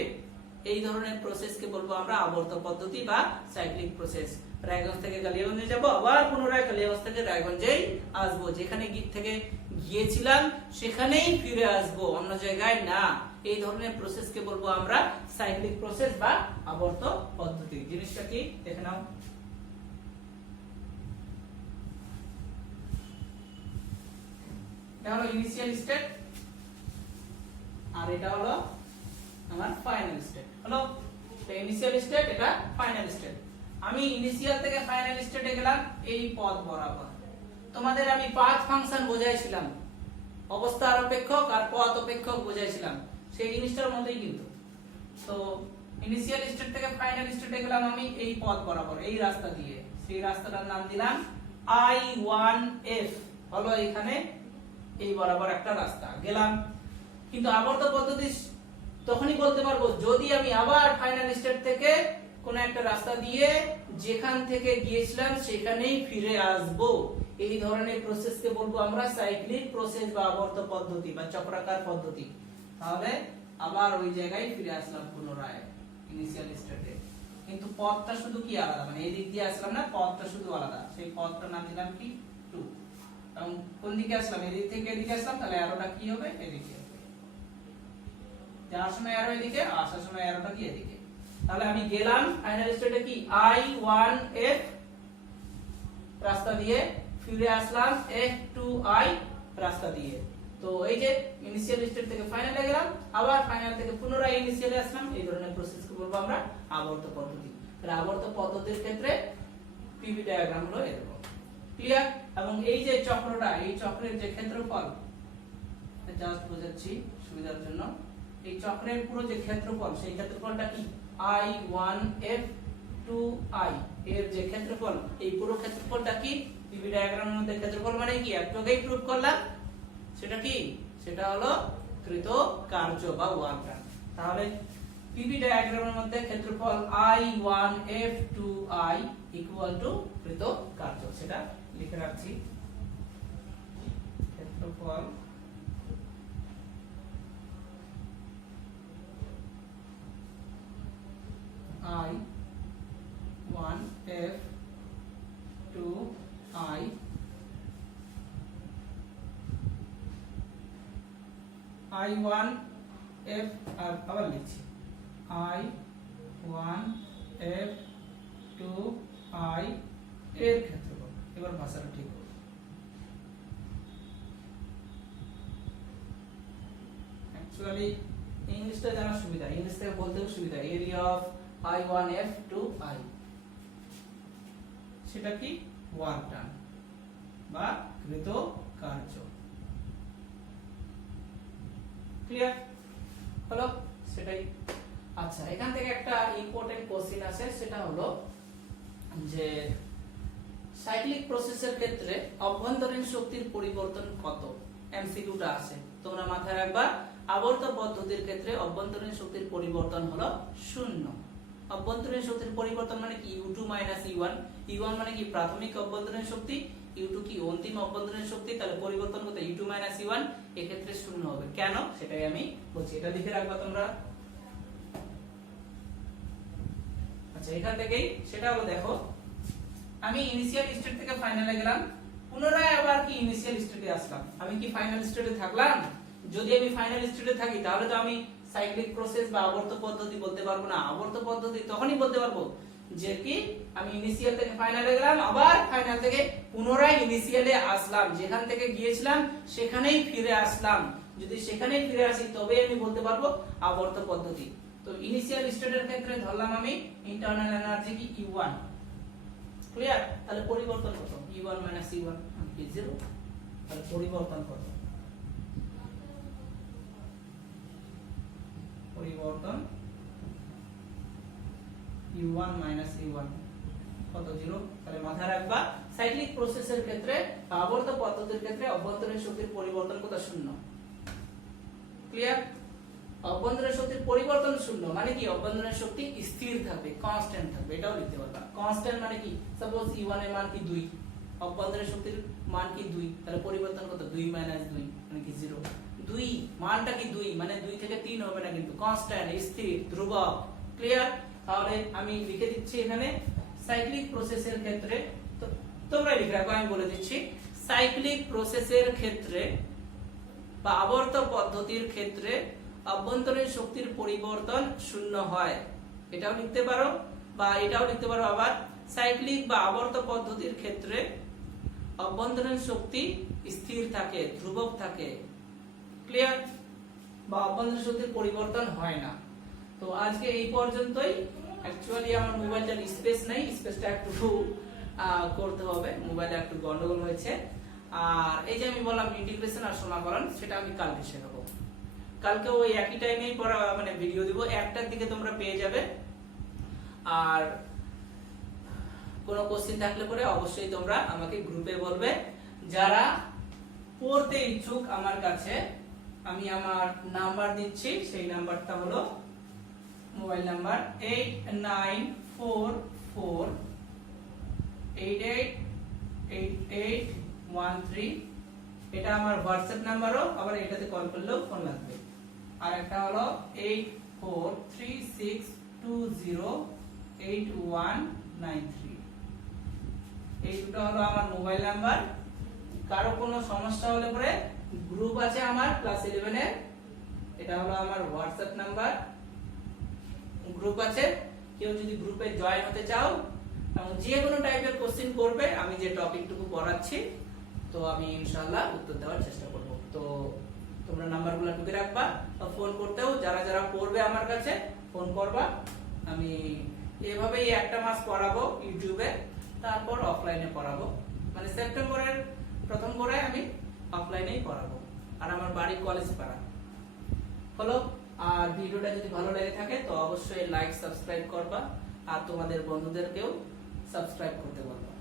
এই ধরনের প্রসেসকে বলবো আমরা আবর্ত পদ্ধতি বা সাইক্লিক প্রসেস। রায়গঞ্জ থেকে কালিয়াগঞ্জে যাব, আবার পুনরায় কালিয়াগঞ্জ থেকে রায়গঞ্জেই আসবো, যেখানে থেকে গিয়েছিলাম সেখানেই ফিরে আসবো, অন্য জায়গায় না। এই ধরনের প্রসেসকে বলবো আমরা সাইক্লিক প্রসেস বা আবর্ত পদ্ধতি। জিনিসটা কি দেখে নাও। এটা হলো ইনিশিয়াল স্টেট, আর এটা হলো আমার ফাইনাল স্টেট। হলো এটা ইনিশিয়াল স্টেট, এটা ফাইনাল স্টেট। আমি ইনিশিয়াল থেকে ফাইনাল স্টেটে গেলাম এই পথ বরাবর। তোমাদের আমি পাথ ফাংশন বোঝাইছিলাম, অবস্থার অপেক্ষক আর পথ অপেক্ষক বোঝাইছিলাম, সেই জিনিসটার মতোই কিন্তু। তো ইনিশিয়াল স্টেট থেকে ফাইনাল স্টেটে গেলাম আমি এই পথ বরাবর, এই রাস্তা দিয়ে। সেই রাস্তাটার নাম দিলাম I1F। হলো এখানে এই বরাবর একটা রাস্তা গেলাম। কিন্তু আবর্ত পদ্ধতি তখনই বলতে পারবো যদি আমি আবার ফাইনাল স্টেট থেকে কোন একটা রাস্তা দিয়ে যেখান থেকে গিয়েছিলাম সেখানেই ফিরে আসব। এই ধরনের প্রসেসকে বলবো আমরা সাইক্লিক প্রসেস বা আবর্ত পদ্ধতি বা চক্রাকার পদ্ধতি। তাহলে আবার ওই জায়গায় ফিরে আসলাম পুনরায় ইনিশিয়াল স্টেটে, কিন্তু পথটা শুধু কি আলাদা, মানে এই দিক দিয়ে আসলাম না, পথটা শুধু আলাদা। সেই পথটার নাম দিলাম কি 2। এবং কোন দিকে আসলাম, এদিক থেকে এদিকে আসলাম, তাহলে অ্যারোটা কি হবে, এদিকে হবে। যাওয়ার সময় অ্যারো এদিকে, আসার সময় অ্যারোটা কি এদিকে। তাহলে আমি গেলাম ফাইনাল স্টেটে কি I1F রাস্তা দিয়ে, ফিরে আসলাম F2I রাস্তা দিয়ে। তো এই যে ইনিশিয়াল স্টেট থেকে ফাইনালে গেলাম, আবার ফাইনাল থেকে পুনরায় ইনিশিয়ালে আসলাম, এই ধরনের প্রসেসকে বলবো আমরা আবর্ত পদ্ধতি। তাহলে আবর্ত পদ্ধতির ক্ষেত্রে পিভি ডায়াগ্রাম হলো এরকম। ক্লিয়ার? এবং এই যে চক্রটা, এই চক্রের যে ক্ষেত্রফল, জাস্ট বোঝাচ্ছি সুবিধার জন্য, এই চক্রের পুরো যে ক্ষেত্রফল, সেই ক্ষেত্রফলটা কি I1F2I এর যে ক্ষেত্রফল, এই পুরো ক্ষেত্রফলটা কি পিভি ডায়াগ্রামের মধ্যে ক্ষেত্রফল মানে কি একটু আগেই প্রুফ করলাম, সেটা কি, সেটা হলো কৃত কার্য বা ওয়ার্ক ডান। তাহলে পিভি ডায়াগ্রামের মধ্যে ক্ষেত্রফল I1F2I ইকুয়াল টু কৃত কার্য, সেটা লিখে রাখছি। ক্ষেত্রফল I1F2I I1F আবার লিখছি I1F2I এর ক্ষেত্রফল। এবার ভাষাটা ঠিক হবে। অ্যাকচুয়ালি ইংলিশটা জানা সুবিধা, ইংলিশ থেকে বলতেও সুবিধা। এরিয়া অফ I1F2I সেটা কি ওয়ার্ক ডান বা কৃত কার্য। ক্লিয়ার হলো? সেটাই। আচ্ছা, এখান থেকে একটা ইম্পর্টেন্ট কোশ্চেন আছে, সেটা হলো যে সাইক্লিক প্রসেসের ক্ষেত্রে অভ্যন্তরীণ শক্তির পরিবর্তন কত। এমসিকিউটা আছে, তোমরা মাথায় রাখবা। আবর্ত পদ্ধতির ক্ষেত্রে অভ্যন্তরীণ শক্তির পরিবর্তন হলো 0। অভ্যন্তরীণ শক্তির পরিবর্তন মানে কি U2 E1। E1 মানে কি প্রাথমিক অভ্যন্তরীণ শক্তি, U2 কি অন্তিম অভ্যন্তরীণ শক্তি। তাহলে পরিবর্তন করতে U2 E1 এক্ষেত্রে 0 হবে। কেন সেটাই আমি বলছি, এটা লিখে রাখবা তোমরা। আচ্ছা, এখান থেকেই সেটা হলো, দেখো আমি ইনিশিয়াল স্টেট থেকে ফাইনালে গেলাম, পুনরায় আবার কি ইনিশিয়াল স্টেটে আসলাম। আমি কি ফাইনাল স্টেটে থাকলাম? যদি আমি ফাইনাল স্টেটে থাকি তাহলে তো আমি সাইক্লিক প্রসেস বা আবর্ত পদ্ধতি বলতে পারবো না। আবর্ত পদ্ধতি তখনই বলতে পারবো যে কি আমি ইনিশিয়াল থেকে ফাইনালে গেলাম, আবার ফাইনাল থেকে পুনরায় ইনিশিয়ালে আসলাম, যেখান থেকে গিয়েছিলাম সেখানেই ফিরে আসলাম। যদি সেখানেই ফিরে আসি তবে আমি বলতে পারবো আবর্ত পদ্ধতি। তো ইনিশিয়াল স্টেটের ক্ষেত্রে ধরলাম আমি ইন্টারনাল এনার্জি কি E1। ক্লিয়ার? তাহলে পরিবর্তন কত, E1 E1 কি 0। তাহলে পরিবর্তন কত, পরিবর্তন U1 E1 কত, 0। তাহলে মাথায় রাখবা সাইক্লিক প্রসেসের ক্ষেত্রে আবর্ত পদ্ধতির ক্ষেত্রে অভ্যন্তরীণ শক্তির পরিবর্তন কত, 0। ক্লিয়ার? অভ্যন্তরীণ শক্তির পরিবর্তন 0 মানে কি অভ্যন্তরীণ শক্তি স্থির থাকবে, কনস্ট্যান্ট থাকবে। এটাও লিখতে পারবা। কনস্ট্যান্ট মানে কি, সাপোজ E1 এর মান কি 2, অভ্যন্তরীণ শক্তির মান কি 2, তাহলে পরিবর্তন কত 2 2 মানে কি 0। 2 মানটা কি 2 মানে 2 থেকে 3 হবে না, কিন্তু কনস্ট্যান্ট, স্থির, ধ্রুবক। ক্লিয়ার? তাহলে আমি লিখে দিচ্ছি এখানে সাইক্লিক প্রসেসের ক্ষেত্রে, তো তোমরা লিখে রাখো, আমি বলে দিচ্ছি। সাইক্লিক প্রসেসের ক্ষেত্রে বা আবর্ত পদ্ধতির ক্ষেত্রে অভ্যন্তরীণ শক্তির পরিবর্তন 0 হয়। এটাও লিখতে পারো বা এটাও লিখতে পারো আবার, সাইক্লিক বা আবর্ত পদ্ধতির ক্ষেত্রে অভ্যন্তরীণ শক্তি স্থির থাকে, ধ্রুবক থাকে। ক্লিয়ার? বা অভ্যন্তরীণ শক্তির পরিবর্তন হয় না। তো আজকে এই পর্যন্তই। অ্যাকচুয়ালি আমার মোবাইলটার স্পেস নেই, স্পেসটা একটু করতে হবে, মোবাইলে একটু গন্ডগোল হয়েছে। আর এই যে আমি বললাম ইন্টিগ্রেশন আর সমাকলন, সেটা আমি কালকে শেখাবো। কালকে ওই একই টাইমেই পড়া মানে ভিডিও দিব, 1টার দিকে তোমরা পেয়ে যাবে। আর কোনো কোশ্চেন থাকলে পরে অবশ্যই তোমরা আমাকে গ্রুপে বলবে। যারা পড়তে ইচ্ছুক আমার কাছে, আমি আমার নাম্বার দিচ্ছি, সেই নাম্বারটা হলো মোবাইল নাম্বার 8944888813। এটা আমার হোয়াটসঅ্যাপ নাম্বারও, আবার এটাতে কল করলেও ফোন লাগবে। আর একটা হলো 8436208193। এই দুটো হলো আমার মোবাইল নাম্বার। কারো কোনো সমস্যা হলে পরে গ্রুপ আছে আমার ক্লাস 11 এর, এটা হলো আমার হোয়াটসঅ্যাপ নাম্বার, গ্রুপ আছে। কেউ যদি গ্রুপে জয়েন হতে চাও এবং যে কোনো টাইপের কোশ্চেন করবে, আমি যে টপিকটুকু পড়াচ্ছি তো আমি ইনশাআল্লাহ উত্তর দেওয়ার চেষ্টা করব। তো তোমরা নাম্বারগুলো টুকে রাখবা, ফোন করতেও যারা যারা পড়বে আমার কাছে ফোন করবা। আমি এভাবেই একটা মাস পড়াবো ইউটিউবে, তারপর অফলাইনে পড়াবো। মানে সেপ্টেম্বরের প্রথম করে আমি অফলাইনেই পড়াবো। আর আমার বাড়ি কলেজ পাড়া হলো। আর ভিডিওটা যদি ভালো লেগে থাকে তো অবশ্যই লাইক সাবস্ক্রাইব করবা, আর তোমাদের বন্ধুদেরকেও সাবস্ক্রাইব করতে বলবা।